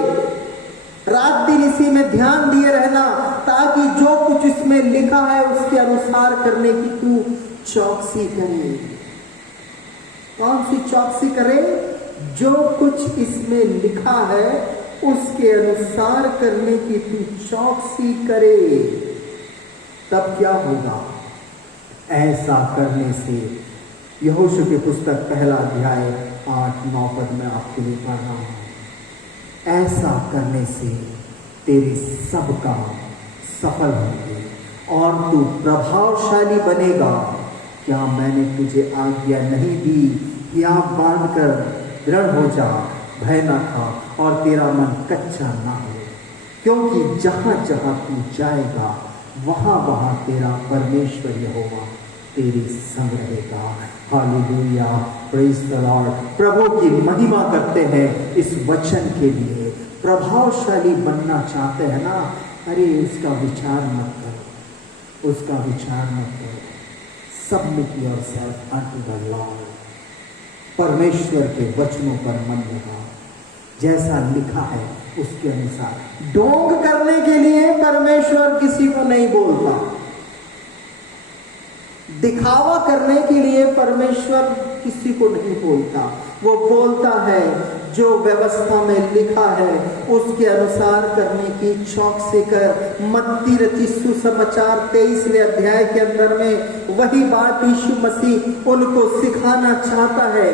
रात दिन इसी में ध्यान दिए रहना, ताकि जो कुछ इसमें लिखा है उसके अनुसार करने की तू चौकसी करे। कौन सी चौकसी करे? जो कुछ इसमें लिखा है उसके अनुसार करने की तू चौकसी करे। तब क्या होगा? ऐसा करने से, यहोशू की पुस्तक पहला अध्याय 8-9 पद में आपके लिए पढ़ रहा हूं, ऐसा करने से तेरे सब काम सफल होंगे और तू प्रभावशाली बनेगा। क्या मैंने तुझे आज्ञा नहीं दी कि आप बांध कर दृढ़ हो जा, भय न खा और तेरा मन कच्चा ना हो, क्योंकि जहां जहां तू जाएगा वहां वहां तेरा परमेश्वर यहोवा तेरे संग रहेगा। Hallelujah, praise the Lord. प्रभु की महिमा करते हैं इस वचन के लिए। प्रभावशाली बनना चाहते हैं ना? अरे उसका विचार मत करो, उसका विचार मत करो। Submit yourself unto the Lord. परमेश्वर के वचनों पर मन लगाओ, जैसा लिखा है उसके अनुसार। ढोंग करने के लिए परमेश्वर किसी को नहीं बोलता। दिखावा करने के लिए परमेश्वर किसी को नहीं बोलता। वो बोलता है जो व्यवस्था में लिखा है उसके अनुसार करने की चौकसी कर। मत्ती रचित सुसमाचार 23वें अध्याय के अंदर में वही बात यीशु मसीह उनको सिखाना चाहता है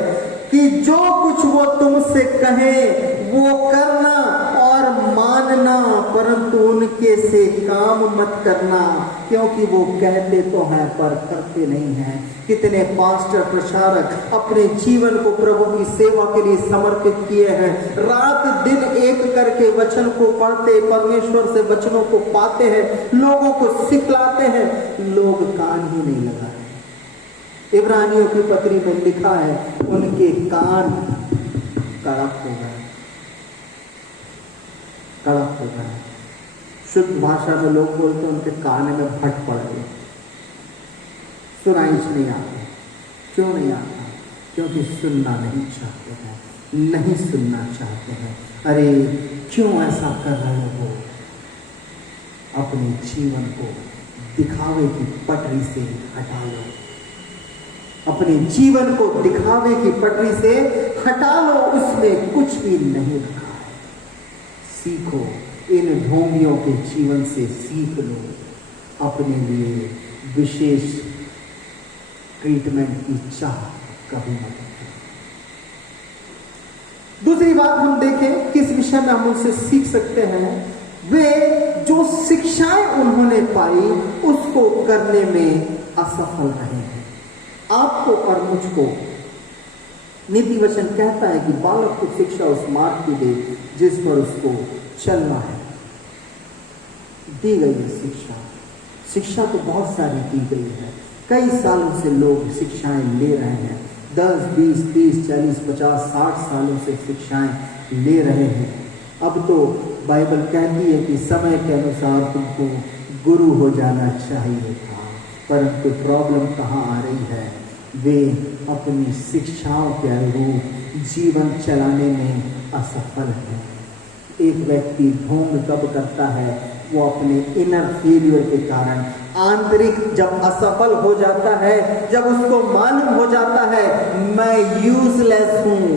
कि जो कुछ वो तुमसे कहे वो करना और मानना, परंतु उनके से काम मत करना, क्योंकि वो कहते तो हैं पर करते नहीं हैं। कितने पास्टर प्रचारक अपने जीवन को प्रभु की सेवा के लिए समर्पित किए हैं, रात दिन एक करके वचन को पढ़ते, परमेश्वर से वचनों को पाते हैं, लोगों को सिखलाते हैं, लोग कान ही नहीं लगाए। इब्रानियों की पत्री में लिखा है उनके कान कड़क हो गए, कड़क हो गए। शुद्ध भाषा में लोग बोलते उनके कान में फट पड़ गई, सुनाई नहीं आती। क्यों नहीं आता? क्योंकि सुनना नहीं चाहते हैं, नहीं सुनना चाहते हैं। अरे क्यों ऐसा कर रहे हो? अपने जीवन को दिखावे की पटरी से हटा लो, अपने जीवन को दिखावे की पटरी से हटा लो, उसमें कुछ भी नहीं रखा है। सीखो, इन ढोंगियों के जीवन से सीख लो, अपने लिए विशेष ट्रीटमेंट की चाह कभी मत करो। दूसरी बात हम देखें किस विषय में हम उनसे सीख सकते हैं, वे जो शिक्षाएं उन्होंने पाई उसको करने में असफल रहे हैं। आपको और मुझको नीति वचन कहता है कि बालक को शिक्षा उस मार्ग की दे जिस पर उसको चलना है। दी गई है शिक्षा, शिक्षा तो बहुत सारी दी गई है। कई सालों से लोग शिक्षाएं ले रहे हैं, 10, 20, 30, 40, 50, 60 सालों से शिक्षाएं ले रहे हैं। अब तो बाइबल कहती है कि समय के अनुसार तुमको गुरु हो जाना चाहिए था, परंतु प्रॉब्लम कहाँ आ रही है? वे अपनी शिक्षाओं के अनुरूप जीवन चलाने में असफल हैं। एक व्यक्ति ढोंग कब करता है? वो अपने इनर फेलियर के कारण, आंतरिक जब असफल हो जाता है, जब उसको मालूम हो जाता है मैं यूजलेस हूं,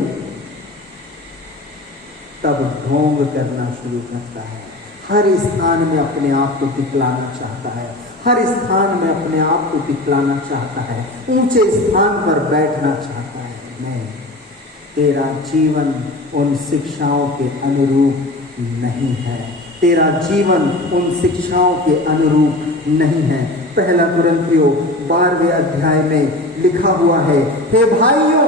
तब ढोंग करना शुरू करता है। हर स्थान में अपने आप को दिखलाना चाहता है, हर स्थान में अपने आप को दिखलाना चाहता है, ऊंचे स्थान पर बैठना चाहता है। नहीं, तेरा जीवन उन शिक्षाओं के अनुरूप नहीं है, तेरा जीवन उन शिक्षाओं के अनुरूप नहीं है। पहला कुरिन्थियों 12वें अध्याय में लिखा हुआ है, हे भाइयों,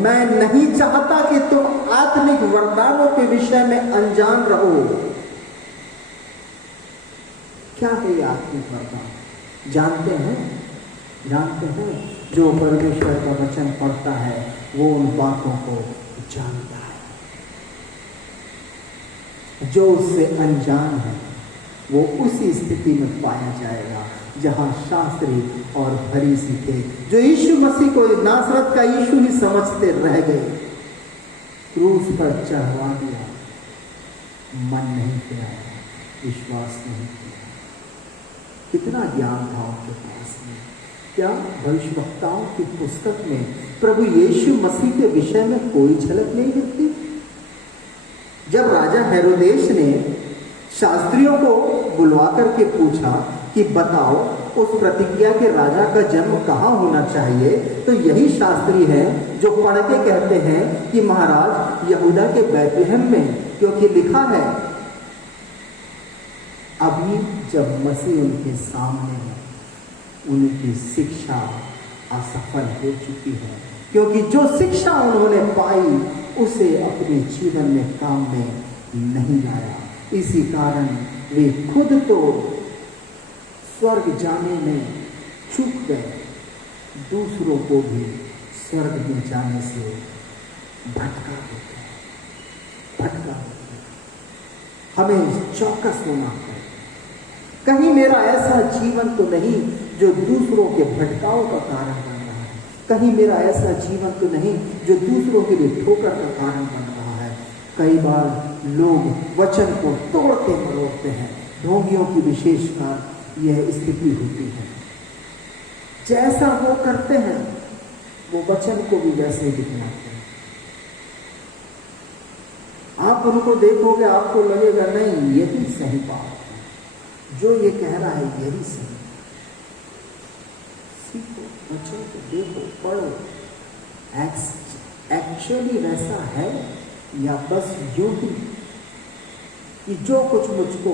मैं नहीं चाहता कि तुम आत्मिक वरदानों के विषय में अनजान रहो। क्या है आत्मिक वरदान? जानते हैं? जानते हैं? जो परमेश्वर का वचन पढ़ता है वो उन बातों को जानता है। जो उससे अनजान है वो उसी स्थिति में पाया जाएगा जहां शास्त्री और फरीसी थे, जो यीशु मसीह को नासरत का यीशु ही समझते रह गए। क्रूस पर चढ़वा दिया, मन नहीं फिराया, विश्वास नहीं किया। कितना ज्ञान था उनके पास में। क्या भविष्यवक्ताओं की पुस्तक में प्रभु यीशु मसीह के विषय में कोई झलक नहीं दिखती? जब राजा हेरोदेस ने शास्त्रियों को बुलवा करके पूछा कि बताओ उस प्रतिज्ञा के राजा का जन्म कहाँ होना चाहिए, तो यही शास्त्री हैं जो पढ़ के कहते हैं कि महाराज यहूदा के बैतलहम में, क्योंकि लिखा है। अभी जब मसीह उनके सामने है, उनकी शिक्षा असफल हो चुकी है, क्योंकि जो शिक्षा उन्होंने पाई उसे अपने जीवन में काम में नहीं लाया। इसी कारण वे खुद तो स्वर्ग जाने में चूक गए, दूसरों को भी स्वर्ग में जाने से भटका देते हैं, भटका देते हैं। हमें चौकस होना है। कहीं मेरा ऐसा जीवन तो नहीं जो दूसरों के भटकाव का कारण बन रहा है, कहीं मेरा ऐसा जीवन तो नहीं जो दूसरों के लिए ठोकर का कारण बन रहा है। कई बार लोग वचन को तोड़ते मरोड़ते हैं। ढोंगियों की विशेषता यह स्थिति होती है। जैसा वो करते हैं वो वचन को भी वैसे ही दिखलाते हैं। आप उनको देखोगे, आपको लगेगा नहीं यही सही बात है, जो ये कह रहा है यही सही है। सीखो, वचन को देखो, पढ़ो, एक्चुअली वैसा है या बस यूं ही कि जो कुछ मुझको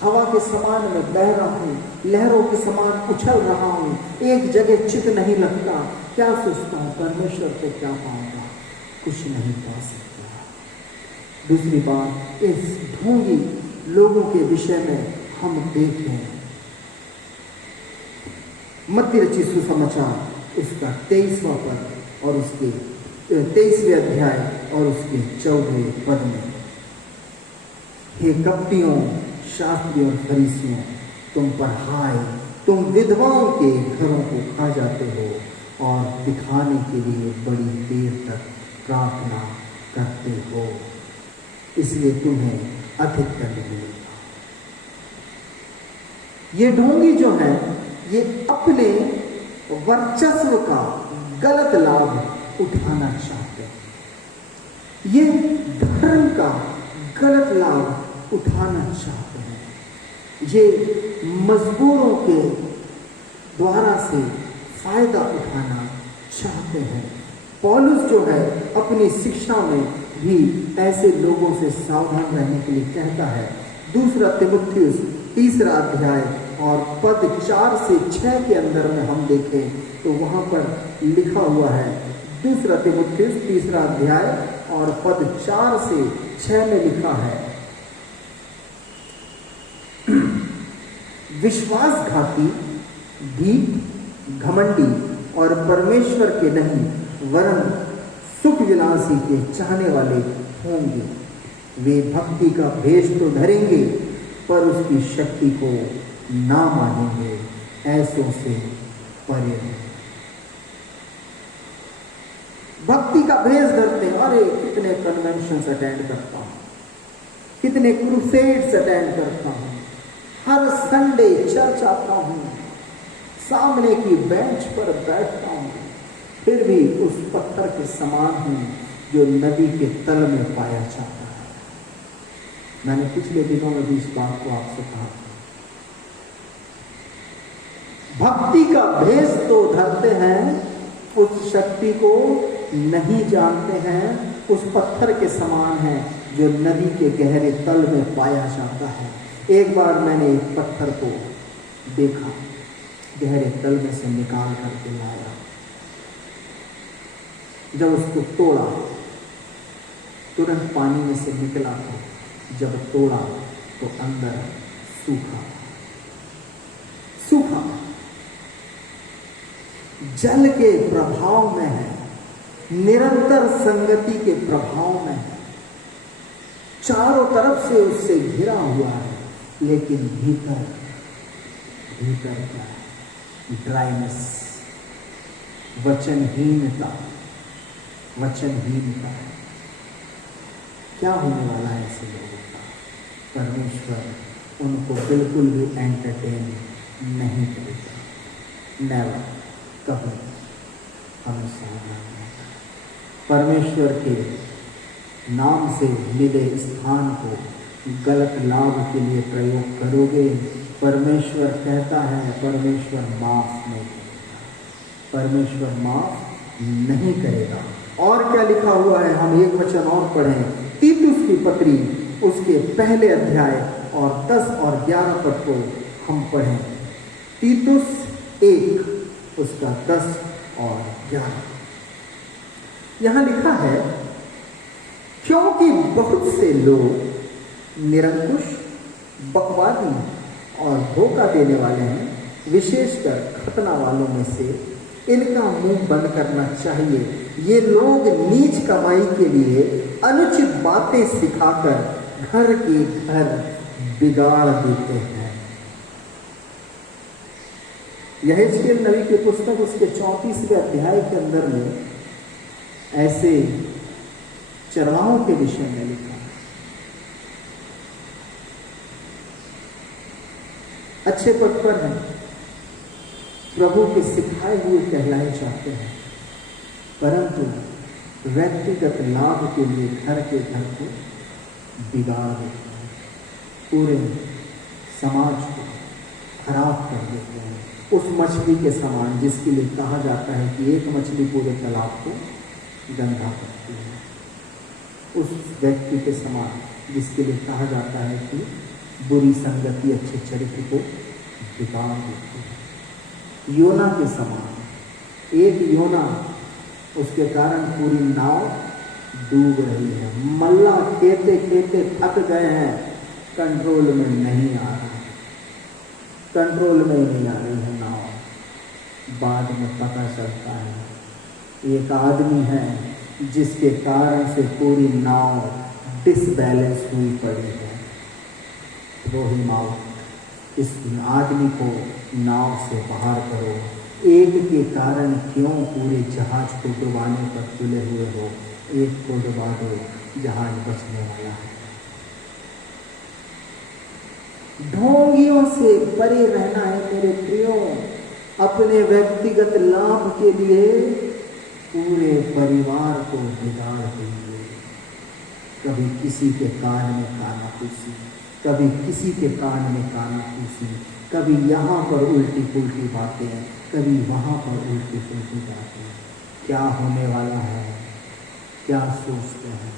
हवा के समान में बह रहा हूं, लहरों के समान उछल रहा हूं, एक जगह चित नहीं लगता, क्या सोचता हूं परमेश्वर से क्या पाऊंगा? कुछ नहीं पा सकता। दूसरी बात, इस ढोंगी लोगों के विषय में हम देखें मत्ती रचित सुसमाचार उसका 23वां पद और उसके 23वें अध्याय और उसके 14वें पद में, हे कपटियों, शास्त्रियों और फरीसियों, तुम पर हाय, तुम विधवाओं के घरों को खा जाते हो और दिखाने के लिए बड़ी देर तक प्रार्थना करते हो, इसलिए तुम्हें अधिक दंड मिलेगा। ये ढोंगी जो है ये अपने वर्चस्व का गलत लाभ उठाना चाहते हैं, ये धर्म का गलत लाभ उठाना चाहते हैं, ये मजबूरों के द्वारा से फायदा उठाना चाहते हैं। पौलुस जो है अपनी शिक्षा में भी ऐसे लोगों से सावधान रहने के लिए कहता है। दूसरा तीमुथियुस 3 अध्याय और पद 4 से 6 के अंदर में हम देखें तो वहां पर लिखा हुआ है, दूसरा तीमुथियुस 3 अध्याय और पद 4 से 6 में लिखा है, विश्वासघाती, ढीठ, घमंडी और परमेश्वर के नहीं वरन सुख विलासी के चाहने वाले होंगे। वे भक्ति का भेष तो धरेंगे पर उसकी शक्ति को ना मानेंगे, ऐसों से परे रहें। भक्ति का भेष धरते हैं, अरे कितने कन्वेंशंस अटेंड करता हूं, कितने क्रूसेड्स अटेंड करता हूं, हर संडे चर्च आता हूं, सामने की बेंच पर बैठता हूं, फिर भी उस पत्थर के समान हूं जो नदी के तल में पाया जाता है। मैंने पिछले दिनों में भी इस बात को आपसे कहा, भक्ति का भेष तो धरते हैं, उस शक्ति को नहीं जानते हैं, उस पत्थर के समान है जो नदी के गहरे तल में पाया जाता है। एक बार मैंने एक पत्थर को देखा, गहरे तल में से निकाल करके लाया, जब उसको तोड़ा तुरंत पानी में से निकला था, जब तोड़ा तो अंदर सूखा सूखा जल के प्रभाव में है, निरंतर संगति के प्रभाव में है, चारों तरफ से उससे घिरा हुआ है, लेकिन भीतर क्या है? ड्राइनेस, वचनहीनता। क्या होने वाला है ऐसे लोगों का? परमेश्वर उनको बिल्कुल भी एंटरटेन नहीं करेगा, नेवर, कभी। हमें सावधान रहना, परमेश्वर के नाम से मिले स्थान को गलत लाभ के लिए प्रयोग करोगे, परमेश्वर कहता है परमेश्वर माफ नहीं करेगा, परमेश्वर माफ नहीं करेगा। और क्या लिखा हुआ है? हम एक वचन और पढ़ें, तीतुस की पत्री उसके पहले अध्याय और 10 और 11 पद को हम पढ़ें। तीतुस 1 उसका 10 और 11 यहां लिखा है, क्योंकि बहुत से लोग निरंकुश, बकवादी और धोखा देने वाले हैं, विशेषकर खतना वालों में से इनका मुंह बंद करना चाहिए। ये लोग नीच कमाई के लिए अनुचित बातें सिखाकर घर के घर बिगाड़ देते हैं। यहेजकेल नबी की पुस्तक उसके 34वें अध्याय के अंदर में ऐसे चरवाहों के विषय में लिखा है। अच्छे पद पर हैं, प्रभु के सिखाए हुए कहलाए जाते हैं, परंतु व्यक्तिगत लाभ के लिए घर के घर को बिगाड़ देते हैं, पूरे समाज को खराब कर देते हैं। उस मछली के समान जिसके लिए कहा जाता है कि एक मछली पूरे तालाब को गंदा करती है, उस व्यक्ति के समान जिसके लिए कहा जाता है कि बुरी संगति अच्छे चरित्र को बिगाड़ देती है। योना के समान, एक योना, उसके कारण पूरी नाव डूब रही है। मल्ला खेते खेते थक गए हैं, कंट्रोल में नहीं आ रहा, कंट्रोल में ही नहीं आ रही है नाव। बाद में पता चलता है एक आदमी है जिसके कारण से पूरी नाव डिसबैलेंस हुई पड़ी है। वो ही मौत, इस आदमी को नाव से बाहर करो। एक के कारण क्यों पूरे जहाज को डुबाने पर तुले हुए हो? एक को डुबा दो, जहाज बचने वाला है। ढोंगियों से परे रहना है मेरे प्रियो। अपने व्यक्तिगत लाभ के लिए पूरे परिवार को बिगाड़ देंगे। कभी किसी के कान में कानाफूसी, कभी किसी के कान में कानाफूसी, कभी यहाँ पर उल्टी पुल्टी बातें, कभी वहाँ पर उल्टी पुल्टी बातें। क्या होने वाला है, क्या सोचते हैं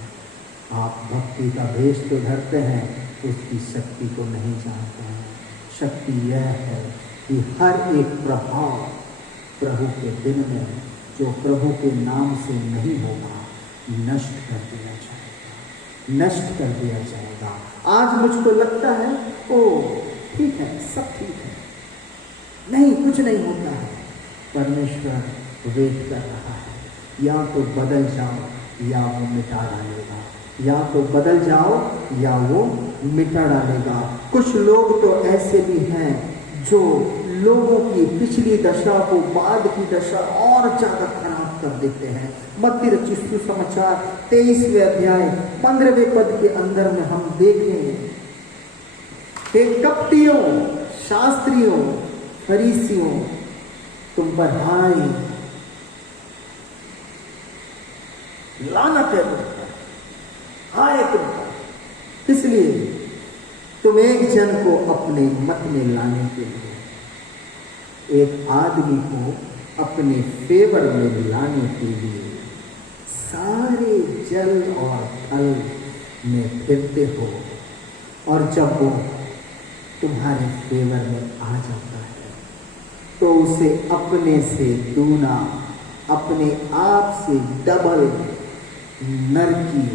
आप? भक्ति का भेष तो धरते हैं, उसकी शक्ति को नहीं जानते हैं। शक्ति यह है कि हर एक प्रभाव प्रभु के दिन में जो प्रभु के नाम से नहीं होगा, नष्ट कर दिया जाएगा, नष्ट कर दिया जाएगा। आज मुझको लगता है ओ ठीक है, सब ठीक है, नहीं कुछ नहीं होता है। परमेश्वर वेट कर रहा है, या तो बदल जाओ या वो मिटा डालेगा, या तो बदल जाओ या वो मिटा डालेगा। कुछ लोग तो ऐसे भी हैं जो लोगों की पिछली दशा को बाद की दशा और ज्यादा खराब कर देते हैं। मत्ती रचित सुसमाचार 23वें अध्याय 15वें पद के अंदर में हम देखेंगे, हे कपटियों, शास्त्रियों, फरीसियों, तुम पर हाय, लानत है तुम पर, हाय तुम पर। इसलिए तुम एक जन को अपने मत में लाने के लिए, एक आदमी को अपने फेवर में लाने के लिए सारे जल और थल में फिरते हो, और जब वो तुम्हारे फेवर में आ जाता है तो उसे अपने से दूना, अपने आप से डबल नरकीय,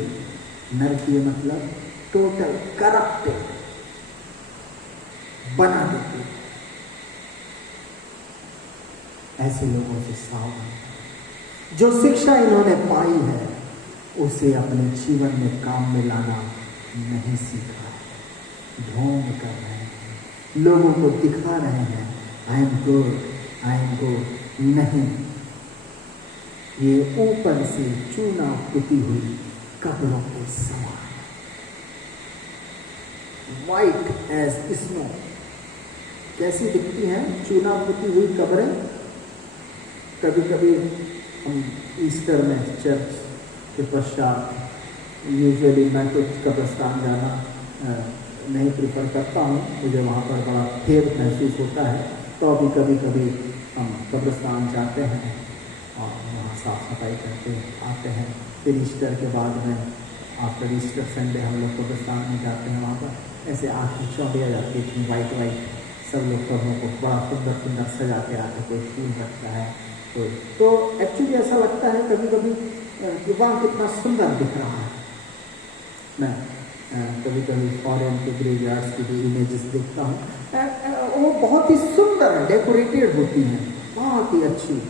नरकीय मतलब टोटल करप्टेड बना देते। ऐसे लोगों से सावधान। जो शिक्षा इन्होंने पाई है उसे अपने जीवन में काम में लाना नहीं सीखा है। ढोंग कर रहे हैं, लोगों को दिखा रहे हैं I am good, I am good. नहीं, ये ऊपर से चूना पुती हुई कब्रों के समान, वाइट एज स्नो। कैसी दिखती हैं चूना पुती हुई कब्रें? कभी कभी हम ईस्टर में चर्च के पश्चात, यूजुअली मैं तो कब्रिस्तान जाना नहीं प्रेफर करता हूँ, मुझे वहाँ पर बड़ा खेद महसूस होता है, तो अभी कभी कभी हम कब्रिस्तान जाते हैं और वहाँ साफ सफाई करके आते हैं। फिर ईस्टर के बाद में आफ्टर ईस्टर संडे हम लोग कब्रिस्तान में जाते हैं। वहाँ पर ऐसे आँखें चौंधिया जाती थी, वाइट वाइट, सब लोग कब्रों को बड़ा सुंदर सुंदर सजा के आते, कोई फूल रखता है, तो एक्चुअली ऐसा लगता है कभी कभी कि वहाँ कितना सुंदर दिख रहा है। मैं कभी कभी फॉरेन के ग्रेवयार्ड्स की भी इमेजेस देखता हूँ, वो बहुत ही सुंदर डेकोरेटेड होती हैं, बहुत ही अच्छी।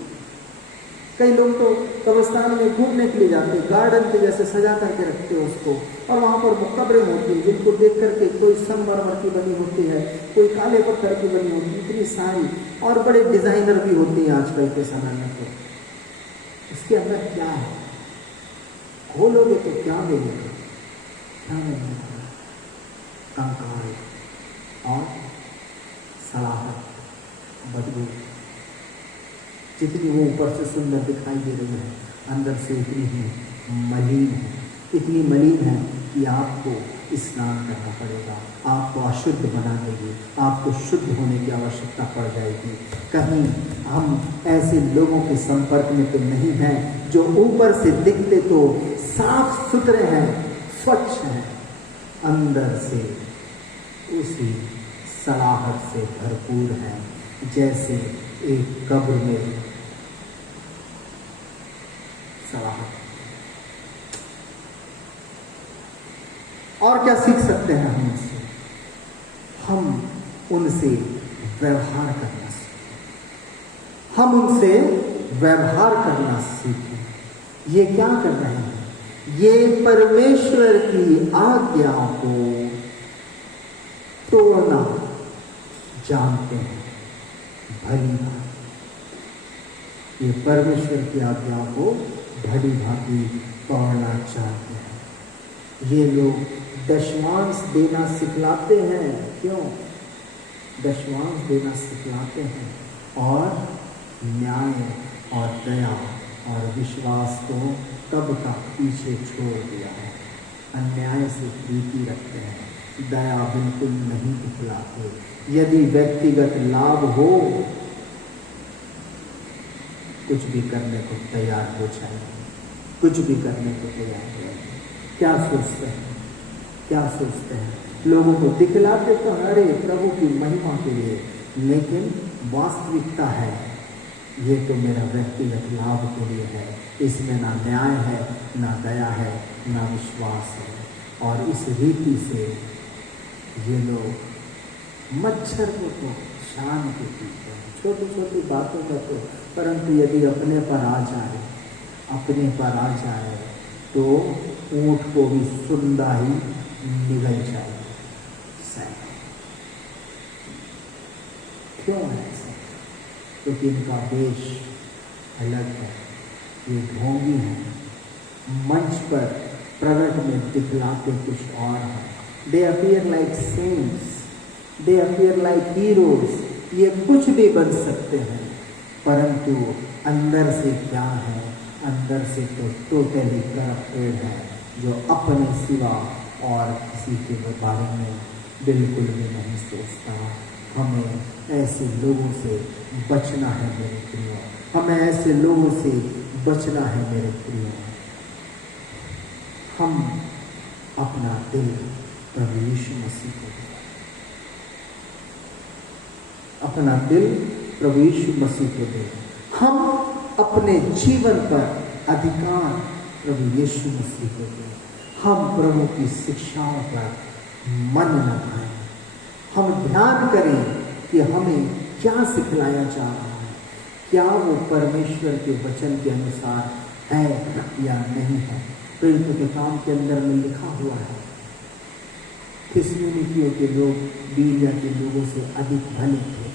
कई लोग तो कब्रिस्तान में घूमने के लिए जाते हैं, गार्डन के जैसे सजा करके रखते हैं उसको, और वहाँ पर मुकबरें होती हैं जिनको देख करके कोई संगमरमर की बनी होती है, कोई काले पत्थर की बनी होती है, इतनी सारी, और बड़े डिजाइनर भी होती हैं आजकल के समय में। तो उसके अंदर क्या है, खोलोगे तो क्या मिलेगा? क्या मिलेगा? कंकाल और सलाहत, बदबू, जितनी वो ऊपर से सुंदर दिखाई दे रही है, अंदर से उतनी ही मलिन है, इतनी मलिन है कि आपको स्नान करना पड़ेगा, आपको अशुद्ध बना देगी, आपको शुद्ध होने की आवश्यकता पड़ जाएगी। कहीं हम ऐसे लोगों के संपर्क में तो नहीं हैं जो ऊपर से दिखते तो साफ सुथरे हैं, स्वच्छ हैं, अंदर से उसी सड़ाहट से भरपूर हैं, जैसे एक कब्र में सड़ाहट। और क्या सीख सकते हैं हम उनसे? हम उनसे व्यवहार करना सीखें, हम उनसे व्यवहार करना सीखें। ये क्या कर रहे हैं? ये परमेश्वर की आज्ञा को तोड़ना जानते हैं भली भांति। ये परमेश्वर की आज्ञा को भली भांति तोड़ना चाहते हैं। ये लोग दशमांश देना सिखलाते हैं। क्यों दशमांश देना सिखलाते हैं? और न्याय और दया और विश्वास को कब तक पीछे छोड़ दिया है। अन्याय से प्रीति रखते हैं, दया बिल्कुल नहीं दिखलाते। यदि व्यक्तिगत लाभ हो, कुछ भी करने को तैयार हो जाएंगे, कुछ भी करने को तैयार हो जाएंगे। क्या सोचते हैं? क्या सोचते हैं? लोगों को दिखलाते तो अरे प्रभु की महिमा के लिए, लेकिन वास्तविकता है ये तो मेरा व्यक्तिगत लाभ के लिए है। इसमें ना न्याय है, ना दया है, ना विश्वास है। और इस रीति से ये लोग मच्छर को तो शान के पीते हैं, छोटी छोटी बातों का तो, परंतु यदि अपने पर आ जाए, अपने पर आ जाए तो ऊंट को भी सुंदा ही निगल जाए। क्यों है ऐसा? क्योंकि इनका देश अलग है, ये ढोंगी है, मंच पर प्रकट में दिखलाते कुछ और है। They appear like saints, they appear like heroes. ये कुछ भी बन सकते हैं, परंतु अंदर से क्या है? अंदर से तो टोटली करप्टेड है, जो अपने सिवा और किसी के बारे में बिल्कुल भी नहीं सोचता। हमें ऐसे लोगों से बचना है मेरे प्रियो, हमें ऐसे लोगों से बचना है मेरे प्रियो। हम अपना दिल प्रभु यीशु मसीह को दें, अपना दिल प्रभु यीशु मसीह को दें। हम अपने जीवन पर अधिकार प्रभु यीशु मसीह को दें। हम प्रभु की शिक्षाओं पर मन लगाएं। हम ध्यान करें कि हमें क्या सिखलाया जा रहा है, क्या वो परमेश्वर के वचन के अनुसार है या नहीं है। प्रेरितों के काम के अंदर में लिखा हुआ है, थिस्सलुनीकियों के लोग बीरिया के लोगों से अधिक भले थे,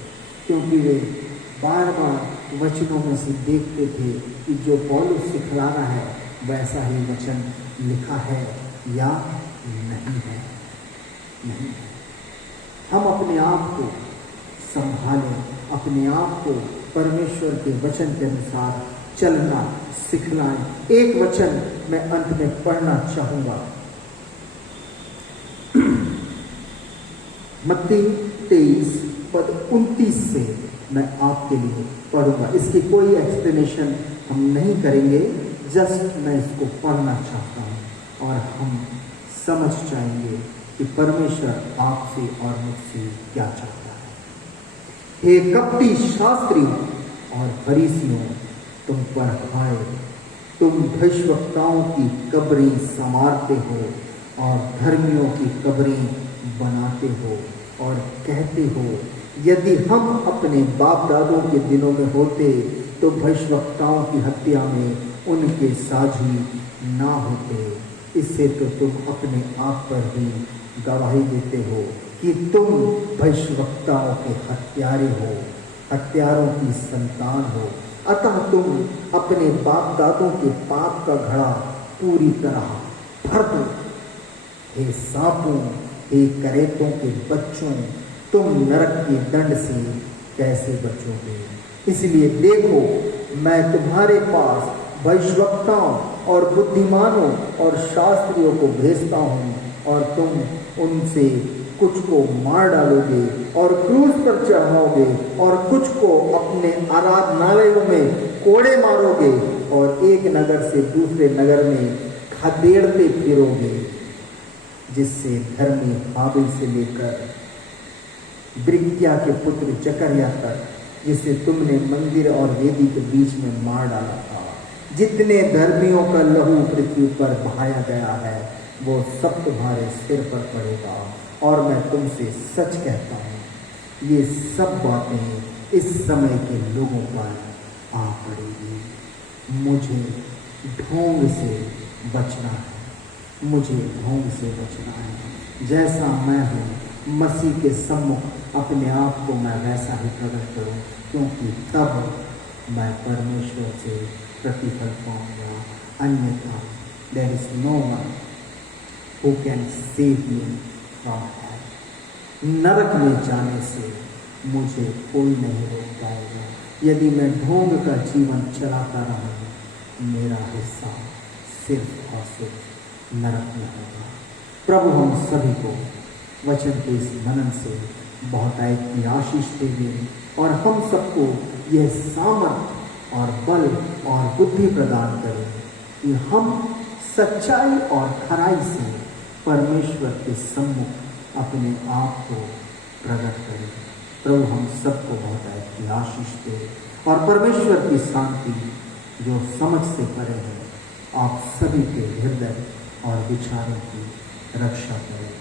क्योंकि वे बार बार वचनों में से देखते थे कि जो पौलुस सिखला रहा है वैसा ही वचन लिखा है या नहीं है। नहीं है। हम अपने आप को संभालें, अपने आप को परमेश्वर के वचन के अनुसार चलना सिखलाएं। एक वचन मैं अंत में पढ़ना चाहूंगा, मत्ती 23 पद 29 से मैं आपके लिए पढ़ूंगा। इसकी कोई एक्सप्लेनेशन हम नहीं करेंगे, जस्ट मैं इसको पढ़ना चाहता हूं और हम समझ जाएंगे कि परमेश्वर आपसे और मुझसे क्या चाहता है। हे कपटी शास्त्रियों और फरीसियों, तुम पर हाय, तुम भविष्यवक्ताओं की कब्रें संवारते हो और धर्मियों की कब्रें बनाते हो और कहते हो, यदि हम अपने बाप दादों के दिनों में होते तो भविष्यवक्ताओं की हत्या में उनके साझी ना होते। इससे तो तुम अपने आप पर ही गवाही देते हो कि तुम भविष्यवक्ताओं के हत्यारे हो, हत्यारों की संतान हो। अतः तुम अपने बाप दादों के पाप का घड़ा पूरी तरह भर दो। हे सांपों, हे करेतों के बच्चों, तुम नरक के दंड से कैसे बचोगे? इसलिए देखो, मैं तुम्हारे पास भविष्यवक्ताओं और बुद्धिमानों और शास्त्रियों को भेजता हूँ, और तुम उनसे कुछ को मार डालोगे और क्रूस पर चढ़ाओगे, और कुछ को अपने आराधनालयों में कोड़े मारोगे, और एक नगर से दूसरे नगर में खदेड़ते फिरोगे, जिससे धर्मी हाबिल से लेकर बिरिक्या के पुत्र जकर्या तक, जिसे तुमने मंदिर और वेदी के बीच में मार डाला था, जितने धर्मियों का लहू पृथ्वी पर बहाया गया है, वो सब तुम्हारे सिर पर पड़ेगा। और मैं तुमसे सच कहता हूँ, ये सब बातें इस समय के लोगों पर आ पड़ेगी। मुझे ढोंग से बचना है, मुझे ढोंग से बचना है। जैसा मैं हूँ मसीह के सम्मुख अपने आप को मैं वैसा ही प्रकट करूँ, क्योंकि तब मैं परमेश्वर से प्रतिफल पाऊंगा। अन्यथा there is no one who can save me from hell. नरक में जाने से मुझे कोई नहीं रोक पाएगा। यदि मैं ढोंग का जीवन चलाता रहा, मेरा हिस्सा सिर्फ और सिर्फ नरक में होगा। प्रभु हम सभी को वचन के इस मनन से बहुतायत की आशीष देवे, और हम सबको यह सामर्थ और बल और बुद्धि प्रदान करें कि हम सच्चाई और खराई से परमेश्वर के सम्मुख अपने आप को प्रकट करें। प्रभु हम सबको बहुतायत की आशीष दे, और परमेश्वर की शांति जो समझ से परे है, आप सभी के हृदय और विचारों की रक्षा करें।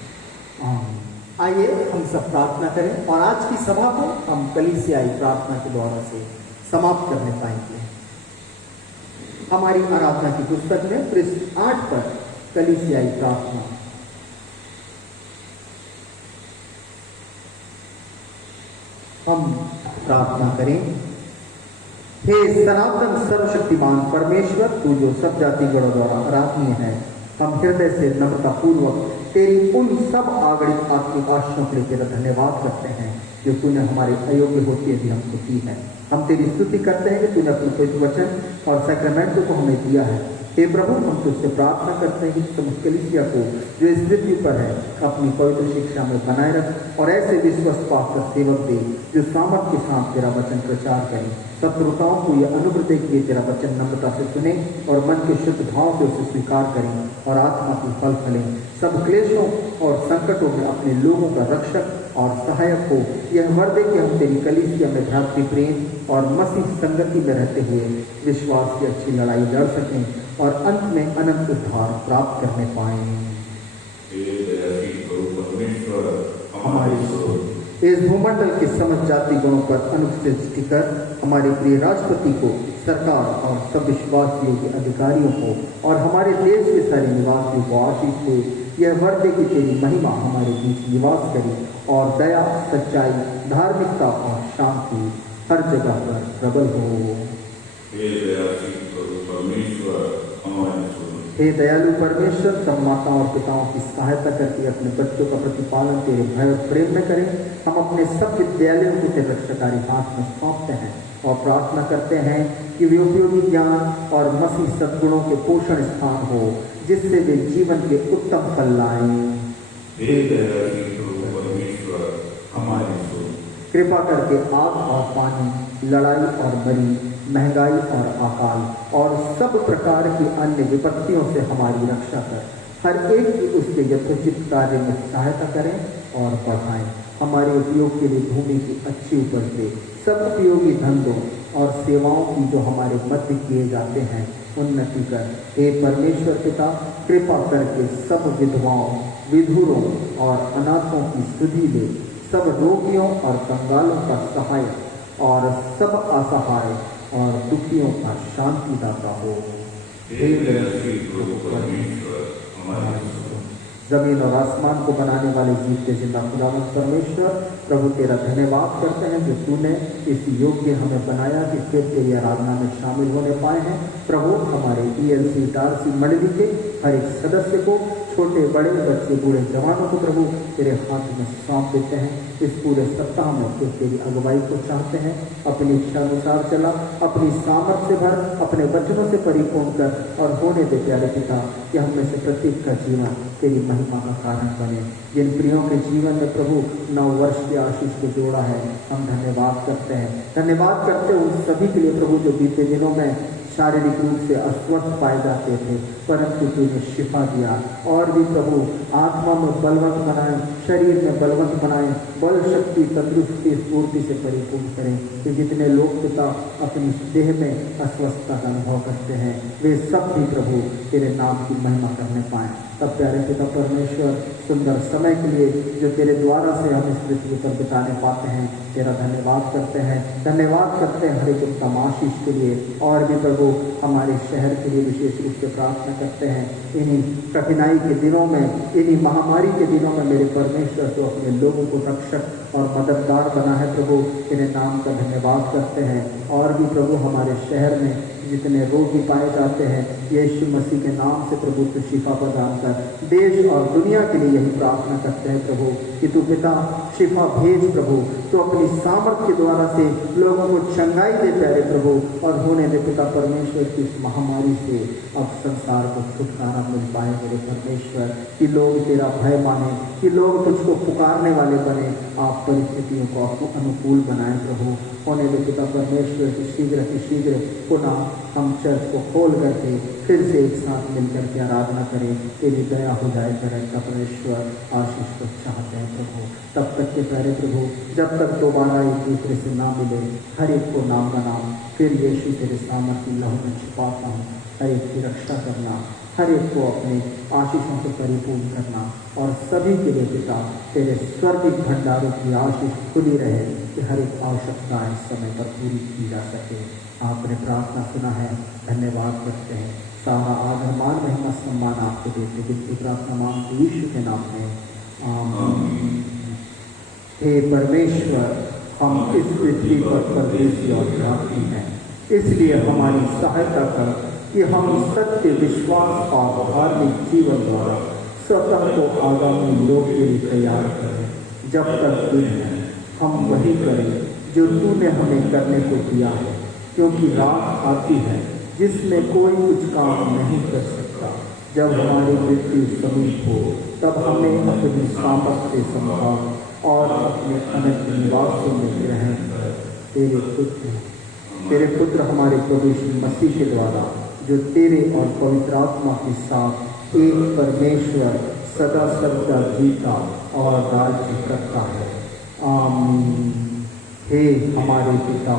आमीन। आइए हम सब प्रार्थना करें, और आज की सभा को हम कलीसियाई प्रार्थना के द्वारा से समाप्त करने पाएंगे। हमारी आराधना की पुस्तक में पृष्ठ 8 पर कलीसियाई प्रार्थना। हम प्रार्थना करें। हे सनातन सर्वशक्तिमान परमेश्वर, तू जो सब जाति गणों द्वारा आराधनीय है, हम हृदय से नम्रता पूर्वक तेरी उन सब आगणित आत्मिक आशीषों के लिए तेरा धन्यवाद करते हैं जो तूने हमारे अयोग्य होते भी हमको दी है। हम तेरी स्तुति करते हैं कि तूने अपने पवित्र वचन और सैक्रमेंटों को हमें दिया है। हे प्रभु, हम तुझसे प्रार्थना करते हैं कि समस्त कलीसिया को जो इस पृथ्वी पर है अपनी पवित्र शिक्षा में बनाए रख, और ऐसे विश्वस्त पाकर सेवक दे जो सामर्थ के साथ तेरा वचन प्रचार करें। सब श्रोताओं को यह अनुग्रह दे कि तेरा वचन नम्रता से सुने और मन के शुद्ध भाव से उसे स्वीकार करें और आत्मा की फल फलें। सब क्लेशों और संकटों में अपने लोगों का रक्षक और सहायक हो। यह वर दे कि हम तेरी कलीसिया में भ्रातृ प्रेम और मसीह संगति में रहते हुए विश्वास की अच्छी लड़ाई लड़ सकें और अंत में अनंत उद्धार प्राप्त करने पाएं। इस भूमंडल के समस्त जाति गुणों पर अनुष्ठित कर हमारे प्रिय राष्ट्रपति को, सरकार और सब विश्वासियों के अधिकारियों को और हमारे देश के सारे निवासियों को आशीष दे। यह वर दे कि तेरी महिमा हमारे बीच निवास करे और दया, सच्चाई, धार्मिकता और शांति हर जगह पर प्रबल हो। हे दयालु परमेश्वर, सब माताओं और पिताओं की सहायता करके अपने बच्चों का प्रतिपालन तेरे भय और प्रेम में करें। हम अपने सब विद्यालयों को तेरे रक्षाकारी हाथ में सौंपते हैं और प्रार्थना करते हैं कि वे उपयोगी ज्ञान और मसीह सद्गुणों के पोषण स्थान हो, जिससे वे जीवन के उत्तम फल लाएं। कृपा करके आग और पानी, लड़ाई और मरी, महंगाई और अकाल और सब प्रकार की अन्य विपत्तियों से हमारी रक्षा कर हर एक की उसके यथोचित कार्य में सहायता करें और बढ़ाएं। हमारे उपयोग के लिए भूमि की अच्छी उपज दे। सब उपयोगी धंधों और सेवाओं की जो हमारे मध्य किए जाते हैं उन्नति कर। हे परमेश्वर पिता, कृपा करके सब विधवाओं, विधुरों और अनाथों की सुधि ले। सब रोगियों और कंगालों का सहायक और सब असहाय और दुखियों का शांतिदाता हो। जमीन और आसमान को बनाने वाले जीवते जिंदा खुदावंद परमेश्वर, प्रभु तेरा धन्यवाद करते हैं जो तूने इस योग्य हमें बनाया कि फिर तेरी आराधना में शामिल होने पाए हैं। प्रभु, हमारे ELC टारसी मंडली के हर एक सदस्य को छोटे बड़े बच्चे बूढ़े जवानों को प्रभु तेरे हाथ में सौंप देते हैं। इस पूरे सप्ताह में तो तेरी अगुवाई को चाहते हैं। अपनी इच्छा अनुसार चला, अपनी सामर्थ से भर, अपने वचनों से परिपूर्ण कर और होने दे प्यारे पिता कि हम में से प्रत्येक का जीवन तेरी महिमा का कारण बने। जिन प्रियों के जीवन में प्रभु 9 वर्ष की आशीष को जोड़ा है, हम धन्यवाद करते हैं। धन्यवाद करते हैं उन सभी के लिए प्रभु जो बीते दिनों में शारीरिक रूप से अस्वस्थ पाए जाते थे, परंतु तूने शिफा दिया। और भी प्रभु आत्मा में बलवंत बनाए, शरीर में बलवंत बनाए, बल शक्ति तंदुरुस्ती स्फूर्ति से परिपूर्ण करें। कि जितने लोग पिता अपनी देह में अस्वस्थता का अनुभव करते हैं, वे सब भी प्रभु तेरे नाम की महिमा करने पाएँ। तब प्यारे पिता परमेश्वर सुंदर समय के लिए जो तेरे द्वारा से हम इस पृथ्वी पर बिताने पाते हैं, तेरा धन्यवाद करते हैं। धन्यवाद करते हैं हर एक उत्तम आशीष के लिए। और भी प्रभु हमारे शहर के लिए विशेष रूप से प्रार्थना करते हैं। इन्हीं कठिनाई के दिनों में, इन्हीं महामारी के दिनों में मेरे परमेश्वर तो अपने लोगों को रक्षक और मददगार बना है प्रभु, तेरे नाम का धन्यवाद करते हैं। और भी प्रभु हमारे शहर में जितने रोगी पाए जाते हैं, यीशु मसीह के नाम से प्रभु तो शिफा प्रदान कर। देश और दुनिया के लिए यही प्रार्थना करते हैं प्रभु कि तू पिता शिफा भेज प्रभु, तो अपनी सामर्थ्य के द्वारा से लोगों को चंगाई दे प्यारे प्रभु। और होने दे पिता परमेश्वर की इस महामारी से अब संसार को छुटकारा मिल पाए मेरे परमेश्वर। कि लोग तेरा भय माने, कि लोग तुझको पुकारने वाले बने। आप परिस्थितियों को आपको अनुकूल बनाए प्रभु। होने दे पिता परमेश्वर की शीघ्र पुनः हम चर्च को खोल करके फिर से एक साथ मिलकर के आराधना करें। तेरी दया हो जाए करें परमेश्वर, आशीष को चाहते हैं प्रभु। तब तक के प्यारे प्रभु, जब तक दोबारा एक दूसरे से ना मिले, हर एक को नाम बनाओ। फिर यीशु तेरे सामर्थ्य लहू में छिपाता हूँ, हर एक की रक्षा करना, हर एक को अपने आशीषों से परिपूर्ण करना। और सभी के लिए पिता तेरे स्वर्गिक भंडारों की आशीष खुली रहे कि हर एक आवश्यकता इस समय पर पूरी की जा सके। आपने प्रार्थना सुना है, धन्यवाद करते हैं। सारा आदर मान महिमा सम्मान आपको देते, जिसकी प्रार्थना मांगते यीशु के नाम में, आमीन। हे परमेश्वर, हम इस पृथ्वी पर परदेशी और यात्री हैं, इसलिए हमारी सहायता कर कि हम सत्य विश्वास और धार्मिक जीवन द्वारा स्वतः को आगामी लोक के लिए तैयार करें। जब तक दिन है हम वही करें जो तूने हमें करने को दिया है, क्योंकि रात आती है जिसमें कोई कुछ काम नहीं कर सकता। जब हमारी मृत्यु समीप हो तब हमें अपनी सामर्थ्य से संभाल और अपने अनंत निवासों में ग्रहण कर। तेरे पुत्र हमारे प्रभु यीशु मसीह के द्वारा, जो तेरे और पवित्र आत्मा के साथ एक परमेश्वर सदा सर्वदा जीता और राज्य करता है, आमीन। हे हमारे पिता,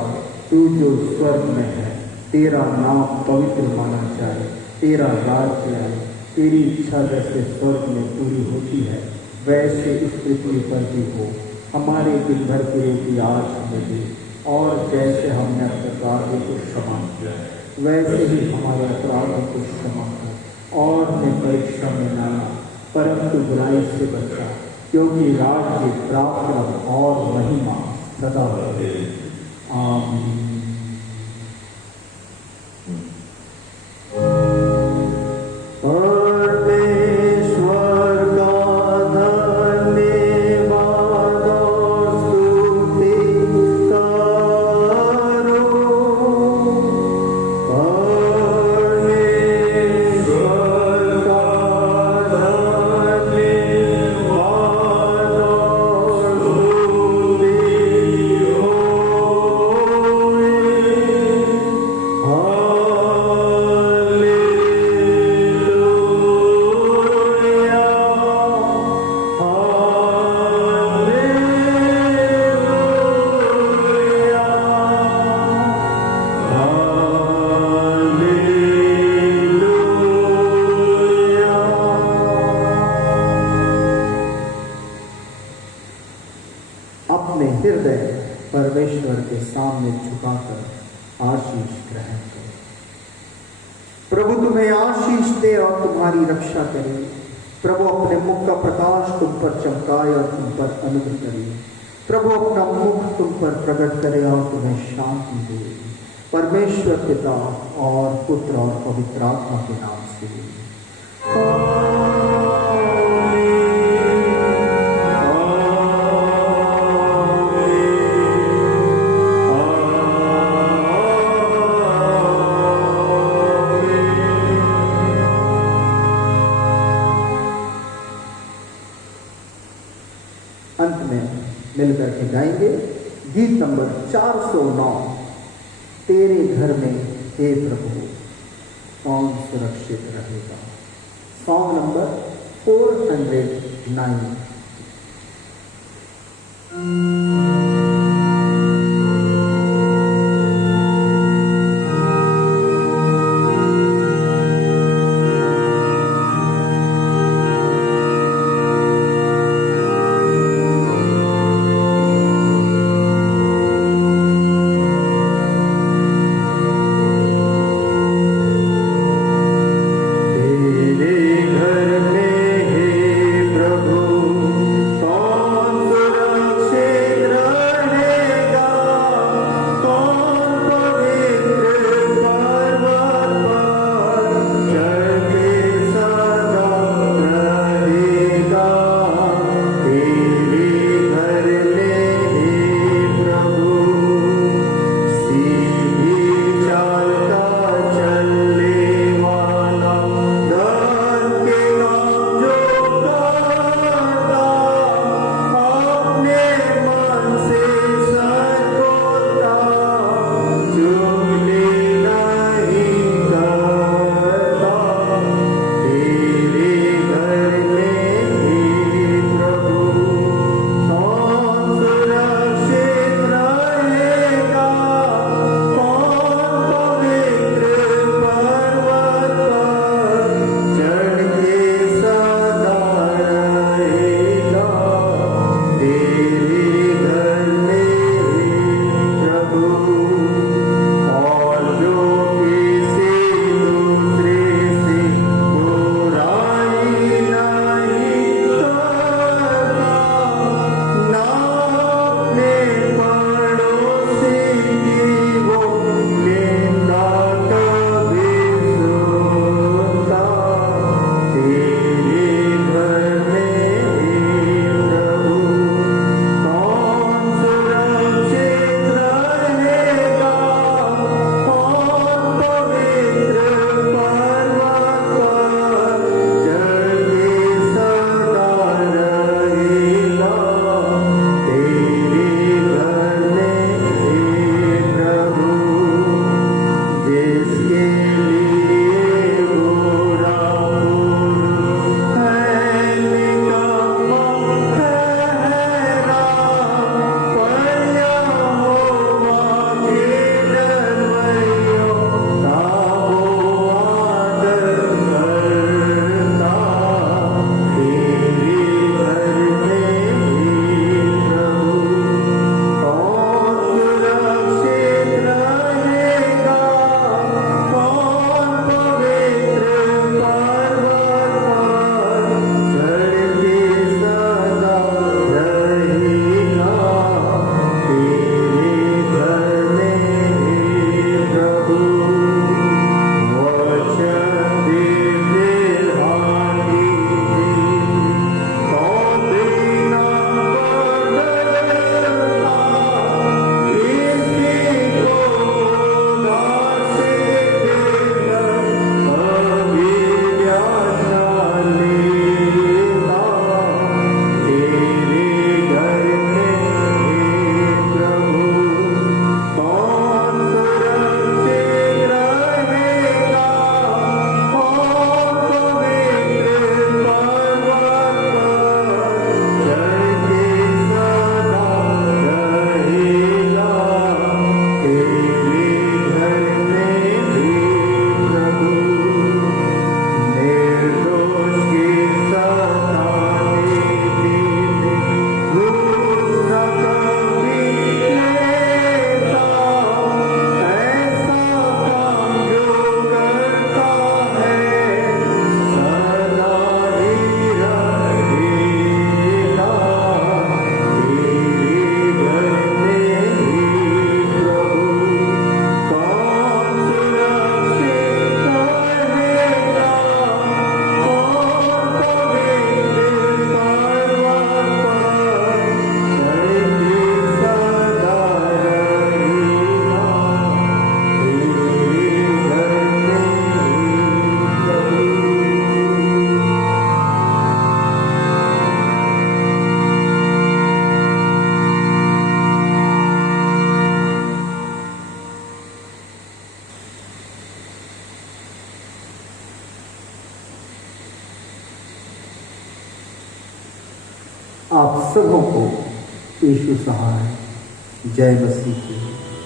तू जो स्वर्ग में है, तेरा नाम पवित्र माना जाए, तेरा राज्य आए, तेरी इच्छा जैसे स्वर्ग में पूरी होती है वैसे इस पृथ्वी पर भी हो। हमारे दिन भर की रोटी आज हमें दे, और जैसे हमने अपराधियों को क्षमा किया वैसे ही हमारे अपराधों को क्षमा कर। और मैं परीक्षा में न आया, परंतु बुराई से बचा, क्योंकि राज्य, पराक्रम और महिमा सदा रहे, आमीन। परमेश्वर के सामने झुकाकर आशीष ग्रहण करें। प्रभु तुम्हें आशीष दे और तुम्हारी रक्षा करे। प्रभु अपने मुख का प्रकाश तुम पर चमकाए और तुम पर अनुग्रह करे। प्रभु अपना मुख तुम पर प्रकट करे और तुम्हें शांति दे। परमेश्वर पिता और पुत्र और पवित्र आत्मा के नाम से। करके गाएंगे गीत नंबर 409, तेरे घर में हे प्रभु कौन सुरक्षित रहेगा। Song number 409। प्रभु कौन सुरक्षित सबों को यीशु सहाय। जय मसीह की।